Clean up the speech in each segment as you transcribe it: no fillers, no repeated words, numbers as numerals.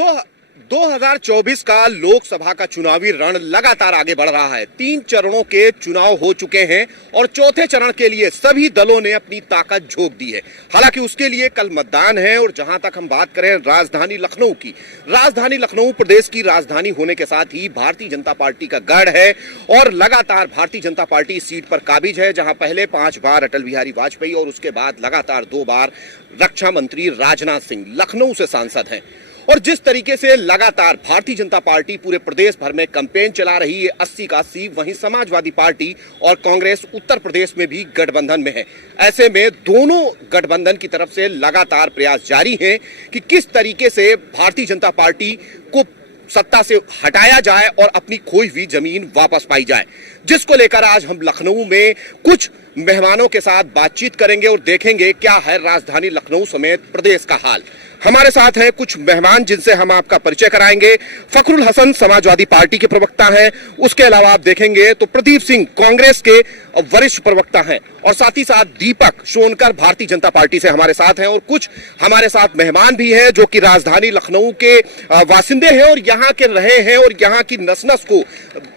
दो 2024 का लोकसभा का चुनावी रण लगातार आगे बढ़ रहा है। 3 चरणों के चुनाव हो चुके हैं और चौथे चरण के लिए सभी दलों ने अपनी ताकत झोंक दी है। हालांकि उसके लिए कल मतदान है और जहां तक हम बात करें राजधानी लखनऊ की, राजधानी लखनऊ प्रदेश की राजधानी होने के साथ ही भारतीय जनता पार्टी का गढ़ है और लगातार भारतीय जनता पार्टी इस सीट पर काबिज है, जहां पहले 5 बार अटल बिहारी वाजपेयी और उसके बाद लगातार 2 बार रक्षा मंत्री राजनाथ सिंह लखनऊ से सांसद हैं। और जिस तरीके से लगातार भारतीय जनता पार्टी पूरे प्रदेश भर में कैंपेन चला रही है 80 का 80, वहीं समाजवादी पार्टी और कांग्रेस उत्तर प्रदेश में भी गठबंधन में है। ऐसे में दोनों गठबंधन की तरफ से लगातार प्रयास जारी हैं कि किस तरीके से भारतीय जनता पार्टी को सत्ता से हटाया जाए और अपनी खोई हुई जमीन वापस पाई जाए, जिसको लेकर आज हम लखनऊ में कुछ मेहमानों के साथ बातचीत करेंगे और देखेंगे क्या है राजधानी लखनऊ समेत प्रदेश का हाल। हमारे साथ हैं कुछ मेहमान जिनसे हम आपका परिचय कराएंगे। फखरुल हसन समाजवादी पार्टी के प्रवक्ता हैं, उसके अलावा आप देखेंगे तो प्रदीप सिंह कांग्रेस के वरिष्ठ प्रवक्ता हैं और साथ ही साथ दीपक सोनकर भारतीय जनता पार्टी से हमारे साथ हैं और कुछ हमारे साथ मेहमान भी हैं जो कि राजधानी लखनऊ के वासिंदे हैं और यहाँ के रहे हैं और यहाँ की नस नस को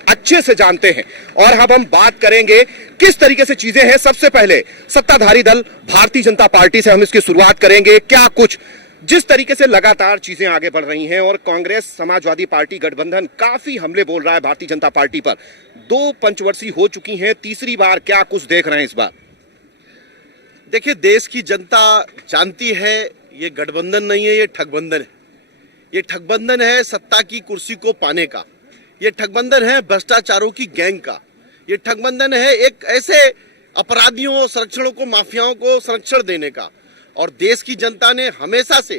अच्छे से जानते हैं। और अब हम बात करेंगे किस तरीके से चीजें हैं। सबसे पहले सत्ताधारी दल भारतीय जनता पार्टी से हम इसकी शुरुआत करेंगे। क्या कुछ जिस तरीके से लगातार चीजें आगे बढ़ रही हैं और कांग्रेस समाजवादी पार्टी गठबंधन काफी हमले बोल रहा है भारतीय जनता पार्टी पर, 2 पंचवर्षीय हो चुकी हैं, तीसरी बार क्या कुछ देख रहे हैं इस बार? देखिए, देश की जनता जानती है ये गठबंधन नहीं है, ये ठगबंधन है। ये ठगबंधन है सत्ता की कुर्सी को पाने का, ये ठगबंधन है भ्रष्टाचारों की गैंग का, ये ठगबंधन है एक ऐसे अपराधियों संरक्षणों को, माफियाओं को संरक्षण देने का। और देश की जनता ने हमेशा से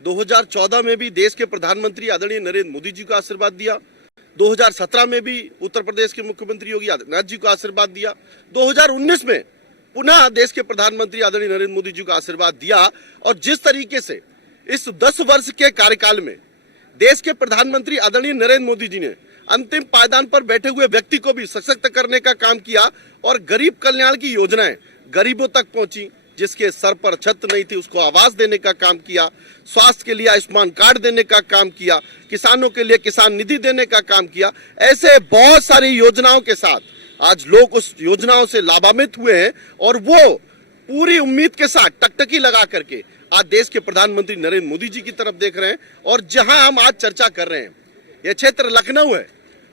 2014 में भी देश के प्रधानमंत्री आदरणीय नरेंद्र मोदी जी को आशीर्वाद दिया, 2017 में भी उत्तर प्रदेश के मुख्यमंत्री योगी आदित्यनाथ जी को आशीर्वाद दिया, 2019 में पुनः देश के प्रधानमंत्री आदरणीय नरेंद्र मोदी जी को आशीर्वाद दिया। और जिस तरीके से इस 10 वर्ष के कार्यकाल में देश के प्रधानमंत्री आदरणीय नरेंद्र मोदी जी ने अंतिम पायदान पर बैठे हुए व्यक्ति को भी सशक्त करने का काम किया और गरीब कल्याण की योजनाएं गरीबों तक पहुंची, जिसके सर पर छत नहीं थी उसको आवास देने का काम किया, स्वास्थ्य के लिए आयुष्मान कार्ड देने का काम किया, किसानों के लिए किसान निधि देने का काम किया। ऐसे बहुत सारी योजनाओं के साथ आज लोग उस योजनाओं से लाभान्वित हुए हैं और वो पूरी उम्मीद के साथ टकटकी लगा करके आज देश के प्रधानमंत्री नरेंद्र मोदी जी की तरफ देख रहे हैं। और जहां हम आज चर्चा कर रहे हैं यह क्षेत्र लखनऊ है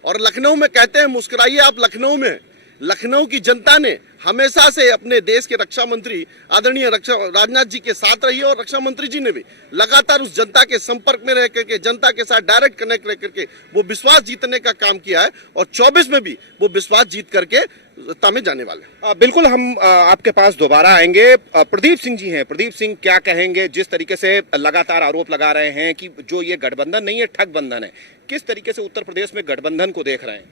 और लखनऊ में कहते हैं मुस्कुराइए आप लखनऊ में। लखनऊ की जनता ने हमेशा से अपने देश के रक्षा मंत्री आदरणीय राजनाथ जी के साथ रही है और रक्षा मंत्री जी ने भी लगातार उस जनता के संपर्क में रह करके, जनता के साथ डायरेक्ट कनेक्ट रह करके वो विश्वास जीतने का काम किया है और 24 में भी वो विश्वास जीत करके सत्ता में जाने वाले हैं। बिल्कुल, हम आपके पास दोबारा आएंगे। प्रदीप सिंह जी हैं, प्रदीप सिंह क्या कहेंगे जिस तरीके से लगातार आरोप लगा रहे हैं कि जो ये गठबंधन नहीं है ठगबंधन है, किस तरीके से उत्तर प्रदेश में गठबंधन को देख रहे हैं?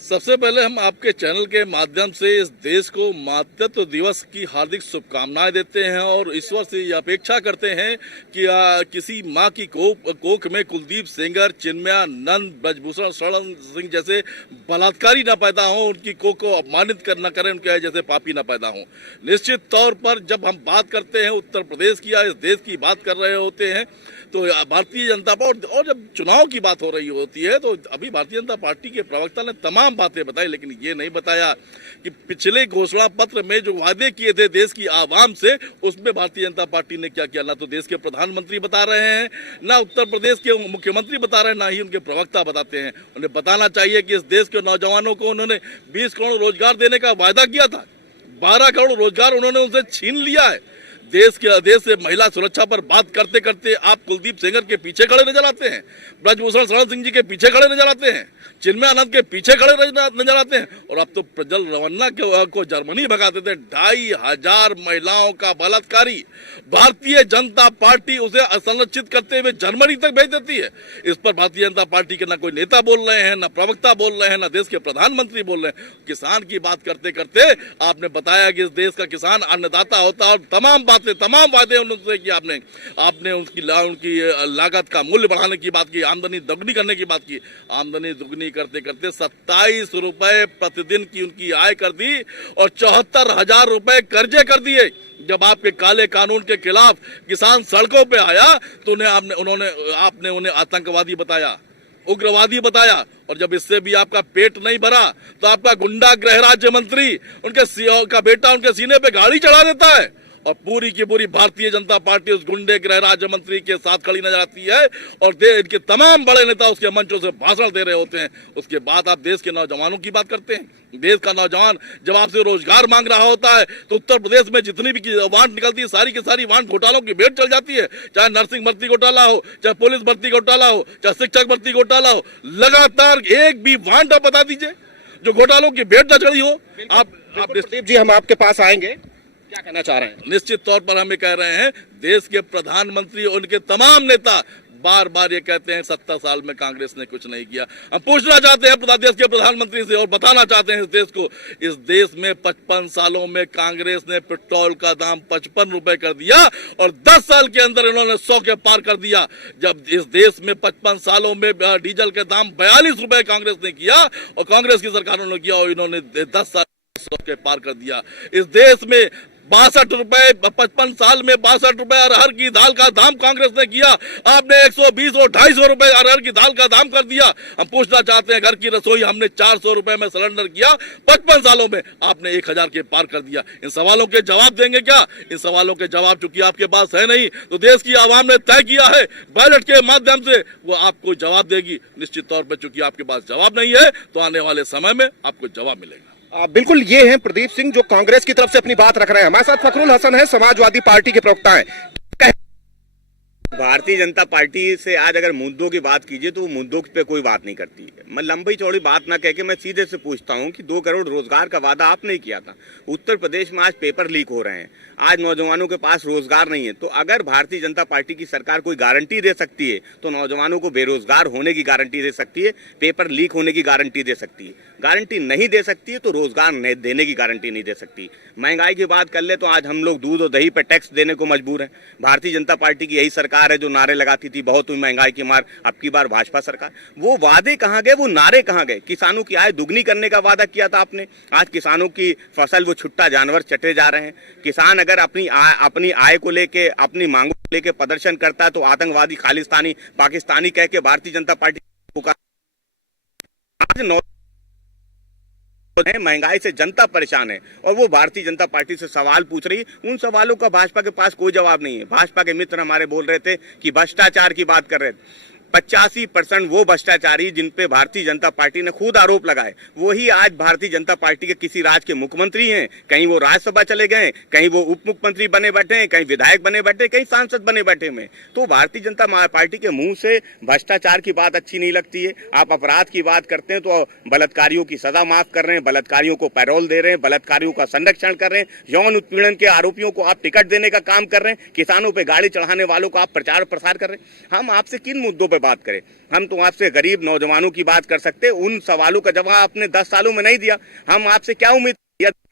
सबसे पहले हम आपके चैनल के माध्यम से इस देश को मातृत्व दिवस की हार्दिक शुभकामनाएं देते हैं और ईश्वर से ये अपेक्षा करते हैं कि किसी मां की कोख में कुलदीप सेंगर, चिन्मयानंद, ब्रजभूषण शरण सिंह जैसे बलात्कारी न पैदा हों, उनकी कोख को अपमानित न करें, उनके जैसे पापी न पैदा हों। निश्चित तौर पर जब हम बात करते हैं उत्तर प्रदेश की या इस देश की बात कर रहे होते हैं तो भारतीय जनता पार्टी, और जब चुनाव की बात हो रही होती है तो अभी भारतीय जनता पार्टी के प्रवक्ता ने तमाम बातें बताई, लेकिन ये नहीं बताया कि पिछले घोषणा पत्र में जो वादे किए थे देश की आवाम से, उसमें भारतीय जनता पार्टी ने क्या किया। ना तो देश के प्रधानमंत्री बता रहे हैं, ना उत्तर प्रदेश के मुख्यमंत्री बता रहे हैं, ना ही उनके प्रवक्ता बताते हैं। उन्हें बताना चाहिए कि इस देश के नौजवानों को उन्होंने 20 करोड़ रोजगार देने का वायदा किया था, 12 करोड़ रोजगार उन्होंने उनसे छीन लिया है। देश से महिला सुरक्षा पर बात करते करते आप कुलदीप सेंगर के पीछे खड़े नजर आते हैं, ब्रजभूषण शरण सिंह जी के पीछे खड़े नजर आते हैं, चिन्मयानंद के पीछे खड़े नजर आते हैं और अब तो प्रज्वल रवन्ना को जर्मनी भगा देते हैं। 2500 महिलाओं का बलात्कारी भारतीय जनता पार्टी उसे असंरक्षित करते हुए जर्मनी तक भेज देती है। इस पर भारतीय जनता पार्टी के ना कोई नेता बोल रहे हैं, ना प्रवक्ता बोल रहे हैं, ना देश के प्रधानमंत्री बोल रहे हैं। किसान की बात करते करते आपने बताया कि इस देश का किसान अन्नदाता होता है और तमाम बातें, तमाम वादे उनसे किए आपने उनकी लागत का मूल्य बढ़ाने की बात की, आमदनी दोगुनी करने की बात की। आमदनी दोगुनी करते करते 27 रुपए प्रतिदिन की उनकी आय कर दी और 74,000 रुपए कर्जे कर दिए। जब आपके काले कानून के खिलाफ किसान सड़कों पे आया तो आपने उन्हें आतंकवादी बताया, उग्रवादी बताया। और जब इससे भी आपका पेट नहीं भरा तो आपका गुंडा गृह राज्य मंत्री उनके सीओ का बेटा उनके सीने पे गाड़ी चढ़ा देता है और पूरी की पूरी भारतीय जनता पार्टी उस गुंडे गृह राज्य मंत्री के साथ खड़ी नजर आती है और इनके तमाम बड़े नेता उसके मंचों से भाषण दे रहे होते हैं। उसके बाद आप देश के नौजवानों की बात करते हैं। देश का नौजवान जब आपसे रोजगार मांग रहा होता है तो उत्तर प्रदेश में जितनी भी वांट निकलती है सारी की सारी वांट घोटालों की भेंट चल जाती है। चाहे नर्सिंग भर्ती घोटाला हो, चाहे पुलिस भर्ती घोटाला हो, चाहे शिक्षक भर्ती घोटाला हो, लगातार एक भी वांट आप बता दीजिए जो घोटालों की भेंट न चढ़ी हो। आप प्रदीप जी, हम आपके पास आएंगे, क्या कहना चाह रहे हैं? निश्चित तौर पर हम ये कह रहे हैं, देश के प्रधानमंत्री और उनके तमाम नेता बार बार ये कहते हैं 70 साल में कांग्रेस ने कुछ नहीं किया। हम पूछना चाहते हैं देश के प्रधानमंत्री से और बताना चाहते हैं इस देश को, इस देश में 55 सालों में कांग्रेस ने पेट्रोल का दाम 55 रुपए कर दिया और 10 साल के अंदर इन्होंने 100 के पार कर दिया। जब इस देश में 55 सालों में डीजल के दाम 42 रुपए कांग्रेस ने किया और कांग्रेस की सरकारों ने किया और इन्होंने 10 साल 100 के पार कर दिया। इस देश में 62 रुपए 55 साल में 62 रुपए अरहर की दाल का दाम कांग्रेस ने किया। आपने 120 और 250 रुपए अरहर की दाल का दाम कर दिया। हम पूछना चाहते हैं, घर की रसोई हमने 400 रुपए में सिलेंडर किया, 55 सालों में आपने 1000 के पार कर दिया। इन सवालों के जवाब देंगे क्या? इन सवालों के जवाब चूंकि आपके पास है नहीं तो देश की आवाम ने तय किया है बैलेट के माध्यम से वो आपको जवाब देगी। निश्चित तौर पर चूंकि आपके पास जवाब नहीं है तो आने वाले समय में आपको जवाब मिलेगा। बिल्कुल, ये हैं प्रदीप सिंह जो कांग्रेस की तरफ से अपनी बात रख रहे हैं। हमारे साथ फखरुल हसन है, समाजवादी पार्टी के प्रवक्ता हैं। भारतीय जनता पार्टी से आज अगर मुद्दों की बात कीजिए तो वो मुद्दों पे कोई बात नहीं करती है। मैं लंबी चौड़ी बात ना कह के मैं सीधे से पूछता हूँ कि 2 करोड़ रोजगार का वादा आपने किया था। उत्तर प्रदेश में आज पेपर लीक हो रहे हैं, आज नौजवानों के पास रोजगार नहीं है। तो अगर भारतीय जनता पार्टी की सरकार कोई गारंटी दे सकती है तो नौजवानों को बेरोजगार होने की गारंटी दे सकती है, पेपर लीक होने की गारंटी दे सकती है। गारंटी नहीं दे सकती है तो रोजगार देने की गारंटी नहीं दे सकती। महंगाई की बात कर ले तो आज हम लोग दूध और दही पर टैक्स देने को मजबूर हैं। भारतीय जनता पार्टी की यही सरकार है जो नारे लगाती थी बहुत हुई महंगाई की मार, अब की बार भाजपा सरकार। वो वादे कहाँ गए, वो नारे कहाँ गए? किसानों की आय दुगनी करने का वादा किया था आपने, आज किसानों की फसल वो छुट्टा जानवर चटे जा रहे हैं। किसान अगर अपनी आय को लेके, अपनी मांगों को लेके प्रदर्शन करता है तो आतंकवादी, खालिस्तानी, पाकिस्तानी कह के भारतीय जनता पार्टी आज महंगाई से जनता परेशान है और वो भारतीय जनता पार्टी से सवाल पूछ रही है। उन सवालों का भाजपा के पास कोई जवाब नहीं है। भाजपा के मित्र हमारे बोल रहे थे कि भ्रष्टाचार की बात कर रहे थे। 85% वो भ्रष्टाचारी जिन पे भारतीय जनता पार्टी ने खुद आरोप लगाए वही आज भारतीय जनता पार्टी के किसी राज्य के मुख्यमंत्री हैं। कहीं वो राज्यसभा चले गए, कहीं वो उप मुख्यमंत्री बने बैठे हैं, कहीं विधायक बने बैठे, कहीं सांसद बने बैठे में। तो भारतीय जनता पार्टी के मुंह से भ्रष्टाचार की बात अच्छी नहीं लगती है। आप अपराध की बात करते हैं तो बलात्कारियों की सजा माफ कर रहे हैं, बलात्कारियों को पैरोल दे रहे हैं, बलात्कारियों का संरक्षण कर रहे हैं, यौन उत्पीड़न के आरोपियों को आप टिकट देने का काम कर रहे हैं, किसानों पर गाड़ी चढ़ाने वालों को आप प्रचार प्रसार कर रहे हैं। हम आपसे किन मुद्दों पर बात करें? हम तो आपसे गरीब नौजवानों की बात कर सकते। उन सवालों का जवाब आपने 10 सालों में नहीं दिया। हम आपसे क्या उम्मीद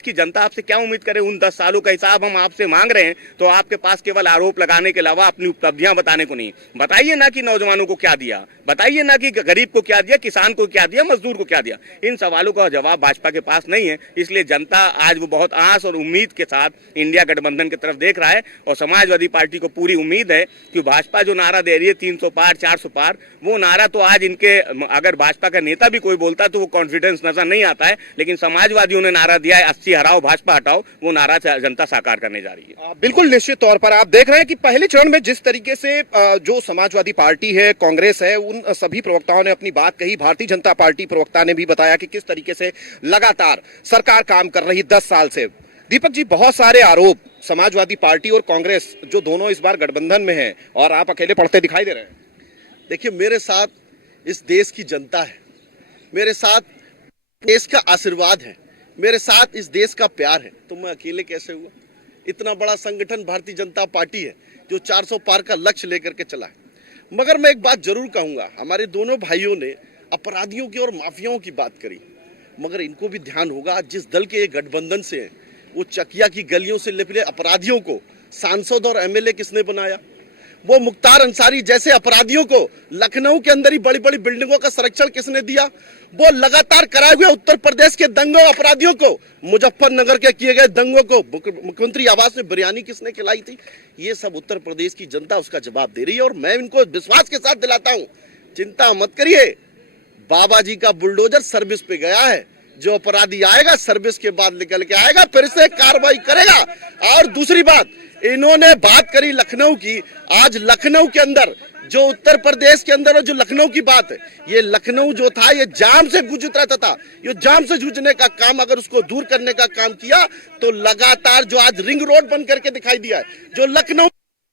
की जनता आपसे क्या उम्मीद करे? उन 10 सालों का हिसाब हम आपसे मांग रहे हैं तो आपके पास केवल आरोप लगाने के अलावा अपनी उपलब्धियां बताने को नहीं। बताइए ना कि नौजवानों को क्या दिया, बताइए ना कि गरीब को क्या दिया, किसान को क्या दिया, मजदूर को क्या दिया। इन सवालों का जवाब भाजपा के पास नहीं है। इसलिए जनता आज वो बहुत आस और उम्मीद के साथ इंडिया गठबंधन की तरफ देख रहा है और समाजवादी पार्टी को पूरी उम्मीद है कि भाजपा जो नारा दे रही है 300 पार 400 पार, वो नारा तो आज इनके, अगर भाजपा का नेता भी कोई बोलता तो वो कॉन्फिडेंस नजर नहीं आता है। लेकिन समाजवादियों ने नारा दिया है 80 हराओ भाजपा हटाओ, वो नारा जनता साकार करने जा रही है। बिल्कुल, निश्चित तौर पर आप देख रहे हैं कि पहले चरण में जिस तरीके से जो समाजवादी पार्टी है, कांग्रेस है, उन सभी प्रवक्ताओं ने अपनी बात कही। भारतीय जनता पार्टी प्रवक्ता ने भी बताया कि किस तरीके से लगातार सरकार काम कर रही 10 साल से। दीपक जी, बहुत सारे आरोप समाजवादी पार्टी और कांग्रेस जो दोनों इस बार गठबंधन में है और आप अकेले पढ़ते दिखाई दे रहे हैं। देखिए, मेरे साथ इस देश की जनता है, मेरे साथ देश का आशीर्वाद है, मेरे साथ इस देश का प्यार है, तो मैं अकेले कैसे हुआ? इतना बड़ा संगठन भारतीय जनता पार्टी है जो 400 पार का लक्ष्य लेकर के चला है। मगर मैं एक बात जरूर कहूंगा, हमारे दोनों भाइयों ने अपराधियों की और माफियाओं की बात करी, मगर इनको भी ध्यान होगा जिस दल के ये गठबंधन से है वो चकिया की गलियों से लिपटे अपराधियों को सांसद और एमएलए किसने बनाया? वो मुख्तार अंसारी जैसे अपराधियों को लखनऊ के अंदर ही बड़ी बड़ी बिल्डिंगों का संरक्षण किसने दिया? वो लगातार कराए हुए उत्तर प्रदेश के दंगों अपराधियों को, मुजफ्फरनगर के किए गए दंगों को मुख्यमंत्री आवास में बिरयानी किसने खिलाई थी? ये सब उत्तर प्रदेश की जनता उसका जवाब दे रही है और मैं इनको विश्वास के साथ दिलाता हूं, चिंता मत करिए, बाबा जी का बुलडोजर सर्विस पे गया है। जो अपराधी आएगा सर्विस के बाद निकल के आएगा, फिर से कार्रवाई करेगा। और दूसरी बात, इन्होंने बात करी लखनऊ की। आज लखनऊ के अंदर जो उत्तर प्रदेश के अंदर जो लखनऊ की बात है, ये लखनऊ जो था ये जाम से गुजरता था। ये जाम से जूझने का काम अगर उसको दूर करने का काम किया तो लगातार जो आज रिंग रोड बन करके दिखाई दिया है, जो लखनऊ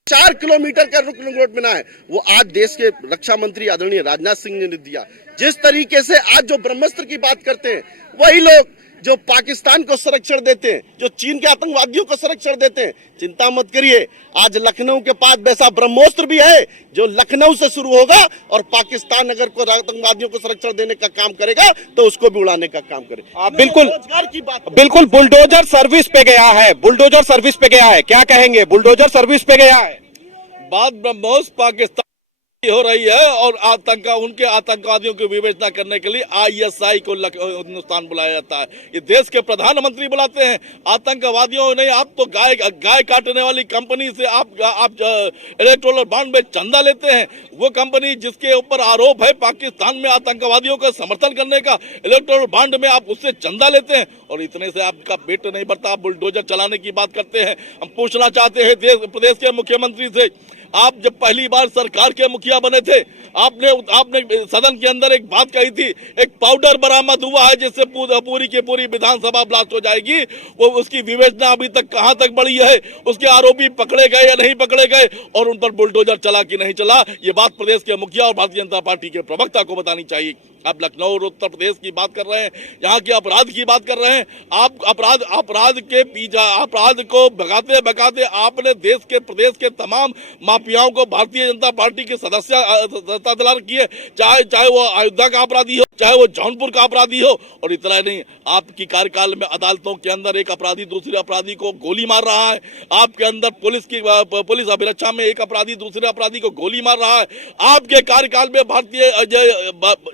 4 किलोमीटर का रिंग रोड बना है, वो आज देश के रक्षा मंत्री आदरणीय राजनाथ सिंह ने दिया। जिस तरीके से आज जो ब्रह्मास्त्र की बात करते हैं, वही लोग जो पाकिस्तान को संरक्षण देते हैं, जो चीन के आतंकवादियों को संरक्षण देते हैं, चिंता मत करिए, आज लखनऊ के पास वैसा ब्रह्मोस्त्र भी है जो लखनऊ से शुरू होगा और पाकिस्तान अगर कोई आतंकवादियों को संरक्षण देने का काम करेगा तो उसको भी उड़ाने का काम करेगा। बिल्कुल रोजगार की बात, बिल्कुल बुलडोजर सर्विस पे गया है, बुलडोजर सर्विस पे गया है, क्या कहेंगे? बुलडोजर सर्विस पे गया है, बात ब्रह्मोस पाकिस्तान की हो रही है और उनके आतंकवादियों की विवेचना करने के लिए आईएसआई को हिंदुस्तान बुलाया जाता है। ये देश के प्रधानमंत्री बुलाते हैं आतंकवादियों नहीं। आप तो गाय काटने वाली कंपनी से आप इलेक्टोरल बॉन्ड में चंदा लेते हैं। वो कंपनी जिसके ऊपर आरोप है पाकिस्तान में आतंकवादियों का समर्थन करने का, इलेक्टोरल बॉन्ड में आप उससे चंदा लेते हैं और इतने से आपका पेट नहीं भरता, आप बुलडोजर चलाने की बात करते हैं। हम पूछना चाहते हैं प्रदेश के मुख्यमंत्री से, आप जब पहली बार सरकार के मुखिया बने थे, आपने सदन के अंदर एक बात कही थी, एक पाउडर बरामद हुआ है जिससे पूरी की पूरी विधानसभा ब्लास्ट हो जाएगी। वो उसकी विवेचना अभी तक कहां तक बढ़ी है? उसके आरोपी पकड़े गए या नहीं पकड़े गए और उन पर बुलडोजर चला कि नहीं चला? ये बात प्रदेश के मुखिया और भारतीय जनता पार्टी के प्रवक्ता को बतानी चाहिए। आप लखनऊ और उत्तर प्रदेश की बात कर रहे हैं, यहाँ के अपराध की बात कर रहे हैं। आप अपराध के पीछा, अपराध को भगाते भगाते आपने देश के प्रदेश के तमाम माफियाओं को भारतीय जनता पार्टी के सदस्य दिलार किए, चाहे वो अयोध्या का अपराधी हो, चाहे वो जौनपुर का अपराधी हो। और इतना नहीं, आपकी कार्यकाल में अदालतों के अंदर एक अपराधी दूसरे अपराधी को गोली मार रहा है। आपके अंदर पुलिस अभिरक्षा में एक अपराधी दूसरे अपराधी को गोली मार रहा है। आपके कार्यकाल में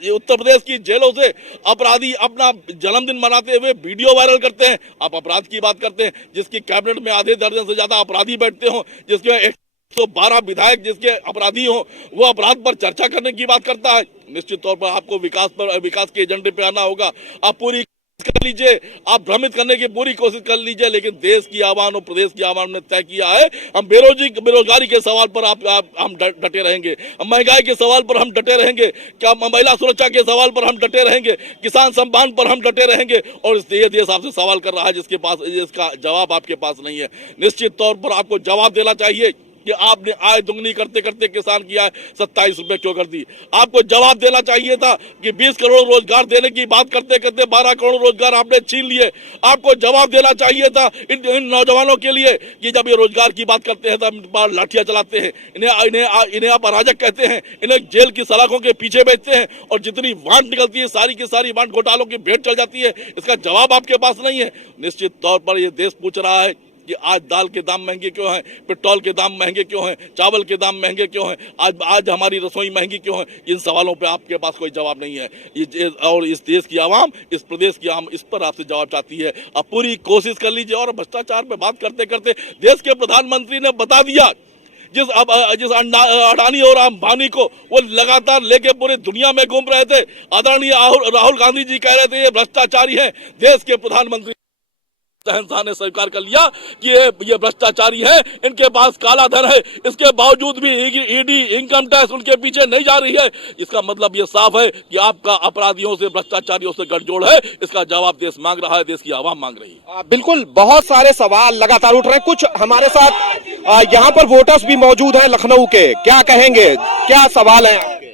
उत्तर प्रदेश की जेलों से अपराधी अपना जन्मदिन मनाते हुए वीडियो वायरल करते हैं। आप अपराध की बात करते हैं, जिसकी कैबिनेट में आधे दर्जन से ज्यादा अपराधी बैठते हो, जिसके 112 विधायक जिसके अपराधी हो, वो अपराध पर चर्चा करने की बात करता है। निश्चित तौर पर आपको विकास के एजेंडे पे आना होगा। आप पूरी कर लीजिए, आप भ्रमित करने की पूरी कोशिश कर लीजिए, लेकिन देश की आवाम और प्रदेश की आवाम ने तय किया है, हम बेरोजगारी के सवाल पर हम डटे रहेंगे, महंगाई के सवाल पर हम डटे रहेंगे, क्या महिला सुरक्षा के सवाल पर हम डटे रहेंगे, किसान सम्मान पर हम डटे रहेंगे। और ये देश आपसे सवाल कर रहा है जिसके पास इसका जवाब आपके पास नहीं है। निश्चित तौर पर आपको जवाब देना चाहिए कि आपने आय दुगनी करते करते किसान की आय 27 रुपए क्यों कर दी। आपको जवाब देना चाहिए था कि 20 करोड़ रोजगार देने की बात करते करते 12 करोड़ रोजगार आपने छीन लिए। आपको जवाब देना चाहिए था इन नौजवानों के लिए कि जब ये रोजगार की बात करते हैं तो लाठियां चलाते हैं, इन्हें आप अराजक कहते हैं, इन्हें जेल की सलाखों के पीछे भेजते हैं और जितनी वांट निकलती है सारी की सारी वांट घोटालों की भेंट चल जाती है। इसका जवाब आपके पास नहीं है। निश्चित तौर पर यह देश पूछ रहा है कि आज दाल के दाम महंगे क्यों हैं, पेट्रोल के दाम महंगे क्यों हैं, चावल के दाम महंगे क्यों हैं, आज हमारी रसोई महंगी क्यों है। इन सवालों पे आपके पास कोई जवाब नहीं है। और इस देश की आवाम, इस प्रदेश की आवाम इस पर आपसे जवाब चाहती है। आप पूरी कोशिश कर लीजिए। और भ्रष्टाचार पे बात करते करते देश के प्रधानमंत्री ने बता दिया, जिस अडानी और अंबानी को वो लगातार लेके पूरी दुनिया में घूम रहे थे, आदरणीय राहुल गांधी जी कह रहे थे ये भ्रष्टाचारी है। देश के प्रधानमंत्री शहंशाह ने स्वीकार कर लिया कि ये भ्रष्टाचारी है, इनके पास काला धन है, इसके बावजूद भी ईडी इनकम टैक्स उनके पीछे नहीं जा रही है। इसका मतलब ये साफ है कि आपका अपराधियों से, भ्रष्टाचारियों से गठजोड़ है। इसका जवाब देश मांग रहा है, देश की आवाम मांग रही है। बिल्कुल, बहुत सारे सवाल लगातार उठ रहे हैं। कुछ हमारे साथ यहाँ पर वोटर्स भी मौजूद हैं लखनऊ के, क्या कहेंगे, क्या सवाल है आपके?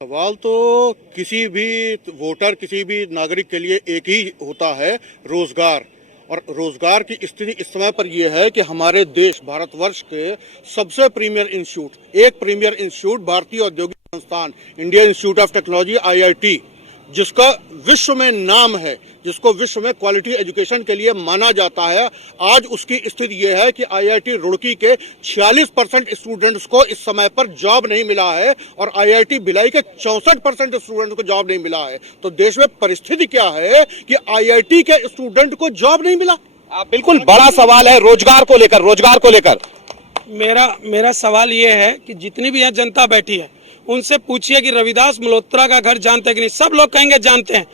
सवाल तो किसी भी वोटर, किसी भी नागरिक के लिए एक ही होता है, रोजगार। और रोजगार की स्थिति इस समय पर यह है कि हमारे देश, भारतवर्ष के सबसे प्रीमियर इंस्टीट्यूट, एक प्रीमियर इंस्टीट्यूट भारतीय औद्योगिक संस्थान, Indian institute of technology IIT, जिसका विश्व में नाम है, जिसको विश्व में क्वालिटी एजुकेशन के लिए माना जाता है, आज उसकी स्थिति यह है कि आईआईटी रुड़की के 46% स्टूडेंट्स को इस समय पर जॉब नहीं मिला है और आईआईटी भिलाई के 64% स्टूडेंट्स को जॉब नहीं मिला है। तो देश में परिस्थिति क्या है कि आईआईटी के स्टूडेंट को जॉब नहीं मिला। बिल्कुल बड़ा सवाल है रोजगार को लेकर। मेरा सवाल ये है कि जितनी भी यहाँ जनता बैठी है उनसे पूछिए कि रविदास मल्होत्रा का घर जानते हैं कि नहीं। सब लोग कहेंगे जानते हैं।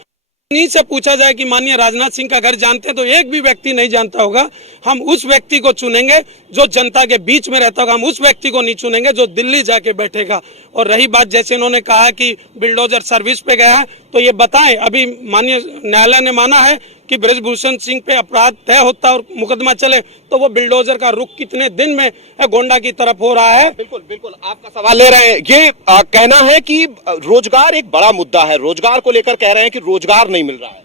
इन्हीं से पूछा जाए कि माननीय राजनाथ सिंह का घर जानते हैं तो एक भी व्यक्ति नहीं जानता होगा। हम उस व्यक्ति को चुनेंगे जो जनता के बीच में रहता होगा, हम उस व्यक्ति को नहीं चुनेंगे जो दिल्ली जाके बैठेगा। और रही बात, जैसे इन्होंने कहा कि बिल्डोजर सर्विस पे गया है, तो ये बताएं, अभी माननीय न्यायालय ने माना है कि ब्रजभूषण सिंह पे अपराध तय होता और मुकदमा चले तो वो बिल्डोजर का रुख कितने दिन में गोंडा की तरफ हो रहा है। बिल्कुल आपका सवाल ले रहे हैं। ये कहना है कि रोजगार एक बड़ा मुद्दा है, रोजगार को लेकर कह रहे हैं कि रोजगार नहीं मिल रहा है।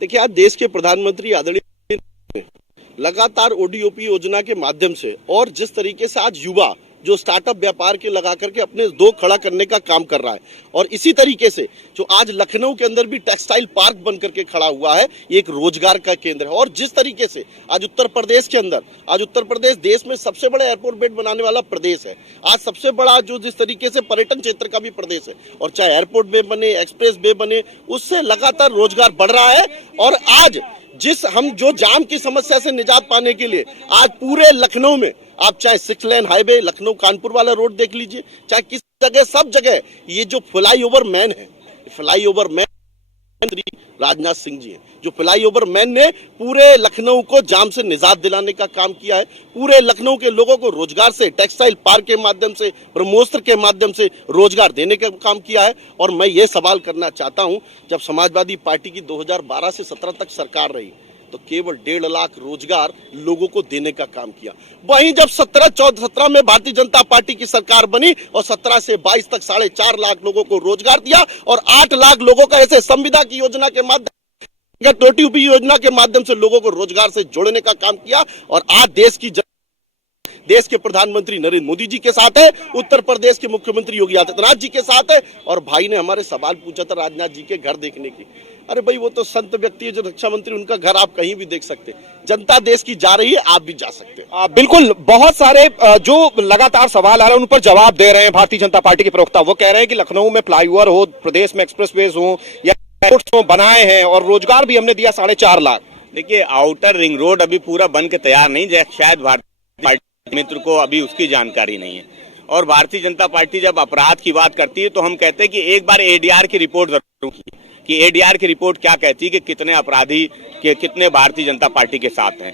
देखिए, आज देश के प्रधानमंत्री आदरणीय लगातार ओडीओपी योजना के माध्यम से और जिस तरीके से आज युवा जो स्टार्टअप व्यापार के लगा करके अपने दो खड़ा करने का काम कर रहा है, और इसी तरीके से जो आज लखनऊ के अंदर भी टेक्सटाइल पार्क बन करके खड़ा हुआ है, ये एक रोजगार का केंद्र है। और जिस तरीके से आज उत्तर प्रदेश के अंदर, आज उत्तर प्रदेश देश में सबसे बड़ा एयरपोर्ट बेड बनाने वाला प्रदेश है, आज सबसे बड़ा जो जिस तरीके से पर्यटन क्षेत्र का भी प्रदेश है, और चाहे एयरपोर्ट वे बने, एक्सप्रेस वे बने, उससे लगातार रोजगार बढ़ रहा है। और आज हम जो जाम की समस्या से निजात पाने के लिए आज पूरे लखनऊ में आप चाहे 6 लेन हाईवे लखनऊ कानपुर वाला रोड देख लीजिए, चाहे किस जगह, सब जगह ये जो फ्लाईओवर मैन है, फ्लाईओवर मैन राजनाथ सिंह जी हैं, जो फ्लाईओवर मैन ने पूरे लखनऊ को जाम से निजात दिलाने का काम किया है। पूरे लखनऊ के लोगों को रोजगार से, टेक्सटाइल पार्क के माध्यम से, ब्रह्मोस्त्र के माध्यम से रोजगार देने का काम किया है। और मैं ये सवाल करना चाहता हूं, जब समाजवादी पार्टी की 2012 से 17 तक सरकार रही तो केवल 1.5 लाख रोजगार लोगों को देने का काम किया। वहीं जब 17 में भारतीय जनता पार्टी की सरकार बनी और 17 से 22 तक 4.5 लाख लोगों को रोजगार दिया और 8 लाख लोगों का ऐसे संविदा की योजना के माध्यम, टोटीपी योजना के माध्यम से लोगों को रोजगार से जोड़ने का काम किया। और आज देश के प्रधानमंत्री नरेंद्र मोदी जी के साथ है, उत्तर प्रदेश के मुख्यमंत्री योगी आदित्यनाथ जी के साथ है। और भाई ने हमारे सवाल पूछा था राजनाथ जी के घर देखने की, अरे भाई वो तो संत व्यक्ति है जो रक्षा मंत्री, उनका घर आप कहीं भी देख सकते हैं। जनता देश की जा रही है, आप भी जा सकते हैं। बिल्कुल, बहुत सारे जो लगातार सवाल आ रहे हैं उन पर जवाब दे रहे हैं भारतीय जनता पार्टी के प्रवक्ता। वो कह रहे हैं कि लखनऊ में फ्लाईओवर हो, प्रदेश में एक्सप्रेसवेज हो या एयरपोर्ट्स हो, बनाए हैं और रोजगार भी हमने दिया 4.5 लाख। देखिए, आउटर रिंग रोड अभी पूरा बन के तैयार नहीं, शायद भारतीय पार्टी मित्र को अभी उसकी जानकारी नहीं है। और भारतीय जनता पार्टी जब अपराध की बात करती है तो हम कहते हैं कि एक बार एडीआर की रिपोर्ट जरूर की, कि एडीआर की रिपोर्ट क्या कहती है कि कितने अपराधी के कितने भारतीय जनता पार्टी के साथ हैं।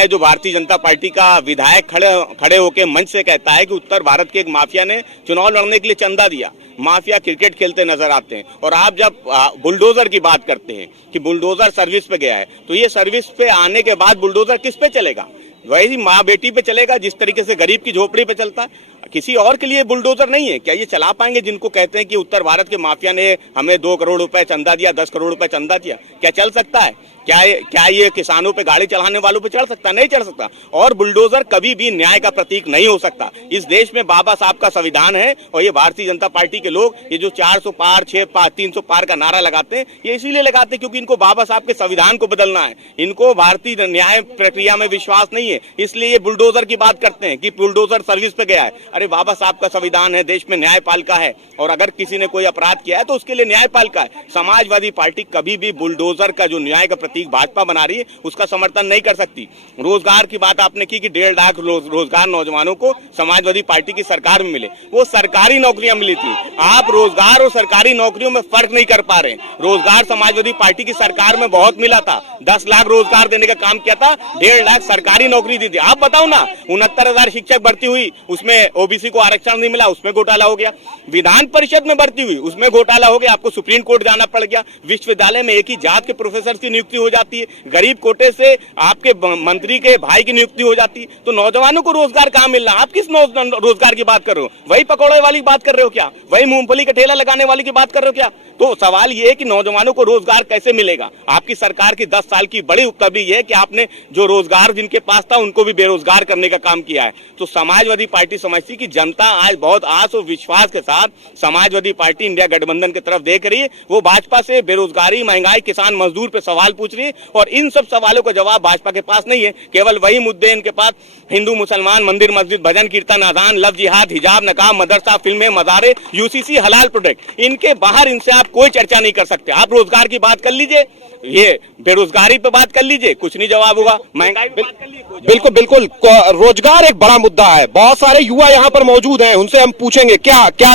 जो भारतीय जनता पार्टी का विधायक खड़े होकर मंच से कहता है कि उत्तर भारत के एक माफिया ने चुनाव लड़ने के लिए चंदा दिया, माफिया क्रिकेट खेलते नजर आते हैं। और आप जब बुलडोजर की बात करते हैं कि बुलडोजर सर्विस पे गया है, तो ये सर्विस पे आने के बाद बुलडोजर किस पे चलेगा? वही माँ बेटी पे चलेगा जिस तरीके से गरीब की झोपड़ी पे चलता है, किसी और के लिए बुलडोजर नहीं है। क्या ये चला पाएंगे जिनको कहते हैं कि उत्तर भारत के माफिया ने हमें 2 करोड़ रुपए चंदा दिया, 10 करोड़ रुपए चंदा दिया? क्या चल सकता है? क्या ये किसानों पे गाड़ी चढ़ाने वालों पे चढ़ सकता? नहीं चढ़ सकता। और बुलडोजर कभी भी न्याय का प्रतीक नहीं हो सकता। इस देश में बाबा साहब का संविधान है और ये भारतीय जनता पार्टी के लोग ये जो 400 पार, 6 पार, 300 पार का नारा लगाते हैं, ये इसीलिए लगाते हैं क्योंकि इनको बाबा साहब के संविधान को बदलना है। इनको भारतीय न्याय प्रक्रिया में विश्वास नहीं है, इसलिए ये बुलडोजर की बात करते हैं कि बुलडोजर सर्विस पे गया है। अरे बाबा साहब का संविधान है, देश में न्यायपालिका है, और अगर किसी ने कोई अपराध किया है तो उसके लिए न्यायपालिका है। समाजवादी पार्टी कभी भी बुलडोजर का जो न्याय का प्रतीक भाजपा बना रही है उसका समर्थन नहीं कर सकती। रोजगार की बात आपने की कि 1.5 लाख रोजगार नौजवानों को समाजवादी पार्टी की सरकार में मिले, वो सरकारी नौकरियां मिली थी। आप रोजगार और सरकारी नौकरियों में फर्क नहीं कर पा रहे। रोजगार समाजवादी पार्टी की सरकार में बहुत मिला था, 10 लाख रोजगार देने का काम किया था, 1.5 लाख सरकारी नौकरी दी थी। आप बताओ ना, 69,000 शिक्षक भर्ती हुई, उसमें ओबीसी को आरक्षण नहीं मिला, उसमें घोटाला हो गया। विधान परिषद में भर्ती हुई, उसमें घोटाला हो गया, आपको सुप्रीम कोर्ट जाना पड़ गया। विश्वविद्यालय में एक ही जात के प्रोफेसर की नियुक्ति हो जाती है, गरीब कोटे से आपके मंत्री के भाई की नियुक्ति हो जाती है। तो नौजवानों को रोजगार कहां मिलना? आप किस रोजगार की बात कर रहे हो? वही पकौड़े वाली बात कर रहे हो क्या? वही मूंगफली का ठेला लगाने वाली की बात कर रहे हो क्या? तो सवाल ये है कि नौजवानों को रोजगार कैसे मिलेगा। आपकी सरकार की 10 साल की बड़ी उपलब्धि ये है कि आपने जो रोजगार जिनके पास था उनको भी बेरोजगार करने का काम किया है। तो समाजवादी पार्टी समझती कि जनता आज बहुत आस और विश्वास के साथ समाजवादी पार्टी इंडिया गठबंधन की तरफ देख रही है। वो भाजपा से बेरोजगारी, महंगाई, किसान मजदूर पे सवाल पूछ रही है और इन सब सवालों का जवाब भाजपा के पास नहीं है। केवल वही मुद्दे इनके पास, हिंदू मुसलमान, मंदिर मस्जिद, भजन कीर्तन, अजान, लव जिहाद, हिजाब, नकाब, मदरसा, फिल्में, मजारे, यूसीसी, हलाल प्रोडक्ट, इनके बाहर इनसे आप कोई चर्चा नहीं कर सकते। आप रोजगार की बात कर लीजिए, ये बेरोजगारी पे बात कर लीजिए, कुछ नहीं जवाब होगा। महंगाई पे बात कर लीजिए, बिल्कुल बिल्कुल, रोजगार एक बड़ा मुद्दा है। बहुत सारे युवा यहाँ पर मौजूद हैं, उनसे हम पूछेंगे क्या क्या।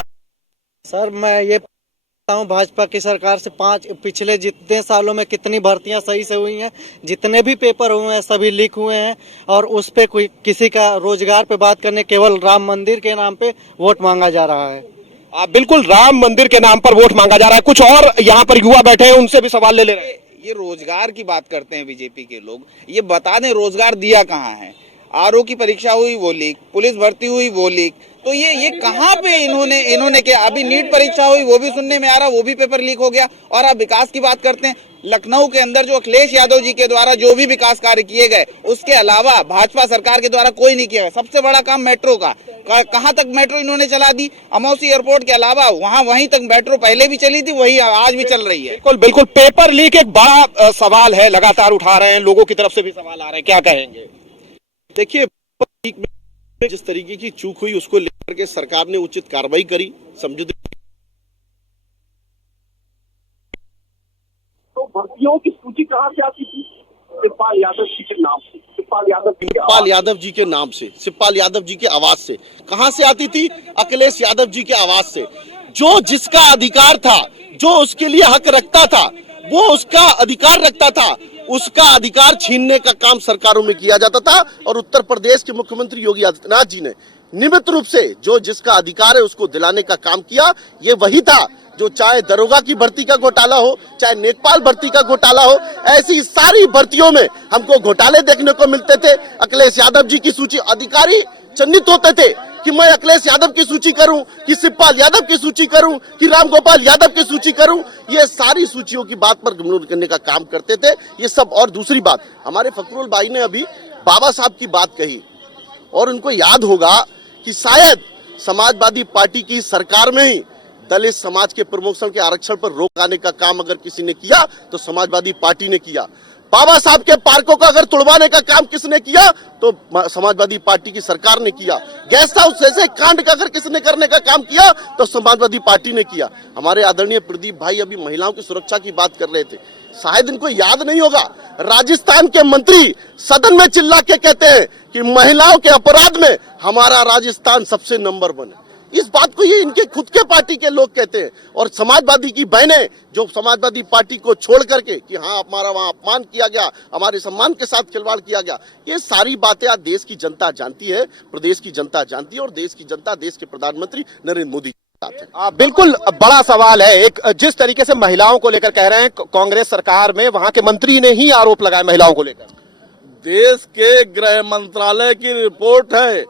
सर मैं ये पूछता हूँ भाजपा की सरकार से पिछले जितने सालों में कितनी भर्तियां सही से हुई हैं, जितने भी पेपर हुए हैं सभी लीक हुए हैं और उस पे कोई किसी का रोजगार पे बात करने केवल राम मंदिर के नाम पे वोट मांगा जा रहा है। बिल्कुल, राम मंदिर के नाम पर वोट मांगा जा रहा है। कुछ और यहाँ पर युवा बैठे हैं, उनसे भी सवाल ले रहे हैं। ये रोजगार की बात करते हैं बीजेपी के लोग, ये बता दें रोजगार दिया कहाँ है। आरओ की परीक्षा हुई वो लीक, पुलिस भर्ती हुई वो लीक, तो ये कहाँ पे इन्होंने क्या, अभी नीट परीक्षा हुई वो भी सुनने में आ रहा, वो भी पेपर लीक हो गया। और आप विकास की बात करते हैं, लखनऊ के अंदर जो अखिलेश यादव जी के द्वारा जो भी विकास कार्य किए गए उसके अलावा भाजपा सरकार के द्वारा कोई नहीं किया गया। सबसे बड़ा काम मेट्रो का, कहाँ तक मेट्रो इन्होंने चला दी। अमौसी एयरपोर्ट के अलावा वहीं तक मेट्रो पहले भी चली थी, वही आज भी चल रही है। बिल्कुल बिल्कुल, पेपर लीक एक बड़ा सवाल है, लगातार उठा रहे हैं, लोगों की तरफ से भी सवाल आ रहे हैं, क्या कहेंगे। देखिए, जिस तरीके की चूक हुई उसको लेकर के सरकार ने उचित कार्रवाई करी, समझौते। तो भर्तियों की सूची कहाँ से आती थी? शिवपाल यादव जी के नाम से, शिवपाल यादव जी के नाम से, शिवपाल यादव जी की आवाज से। कहाँ से आती थी? अखिलेश यादव जी की आवाज से। जो जिसका अधिकार था, जो उसके लिए हक रखता था, वो उसका अधिकार रखता था, उसका अधिकार छीनने का काम सरकारों में किया जाता था। और उत्तर प्रदेश के मुख्यमंत्री योगी आदित्यनाथ जी ने नियमित रूप से जो जिसका अधिकार है उसको दिलाने का काम किया। ये वही था जो चाहे दरोगा की भर्ती का घोटाला हो, चाहे नेकपाल भर्ती का घोटाला हो, ऐसी सारी भर्तियों में हमको घोटाले देखने को मिलते थे। अखिलेश यादव जी की सूची, अधिकारी चिन्हित होते थे कि मैं अखिलेश यादव की सूची करूं, कि शिवपाल यादव की सूची करूं, कि रामगोपाल यादव की सूची करूं, ये सारी सूचियों की बात पर गमन करने का काम करते थे ये सब। और दूसरी बात, हमारे फखरुल भाई ने अभी बाबा साहब की बात कही और उनको याद होगा कि शायद समाजवादी पार्टी की सरकार में ही दलित समाज के प्रमोशन के आरक्षण पर रोक लगाने का काम अगर किसी ने किया तो समाजवादी पार्टी ने किया। बाबा साहब के पार्कों का अगर तुड़वाने का काम किसने किया तो समाजवादी पार्टी की सरकार ने किया। गेस्ट हाउस जैसे कांड का अगर किसने करने का काम किया तो समाजवादी पार्टी ने किया। हमारे आदरणीय प्रदीप भाई अभी महिलाओं की सुरक्षा की बात कर रहे थे, शायद इनको याद नहीं होगा, राजस्थान के मंत्री सदन में चिल्ला के कहते हैं कि महिलाओं के अपराध में हमारा राजस्थान सबसे नंबर 1 है। इस बात को ये इनके खुद के पार्टी के लोग कहते हैं। और समाजवादी की बहनें जो समाजवादी पार्टी को छोड़ करके कि हाँ हमारा वहां अपमान किया गया, हमारे सम्मान के साथ खिलवाड़ किया गया, ये सारी बातें आज देश की जनता जानती है, प्रदेश की जनता जानती है और देश की जनता देश के प्रधानमंत्री नरेंद्र मोदी बिल्कुल बड़ा सवाल है। एक जिस तरीके से महिलाओं को लेकर कह रहे हैं कांग्रेस सरकार में, वहां के मंत्री ने ही आरोप लगाए महिलाओं को लेकर। देश के गृह मंत्रालय की रिपोर्ट है,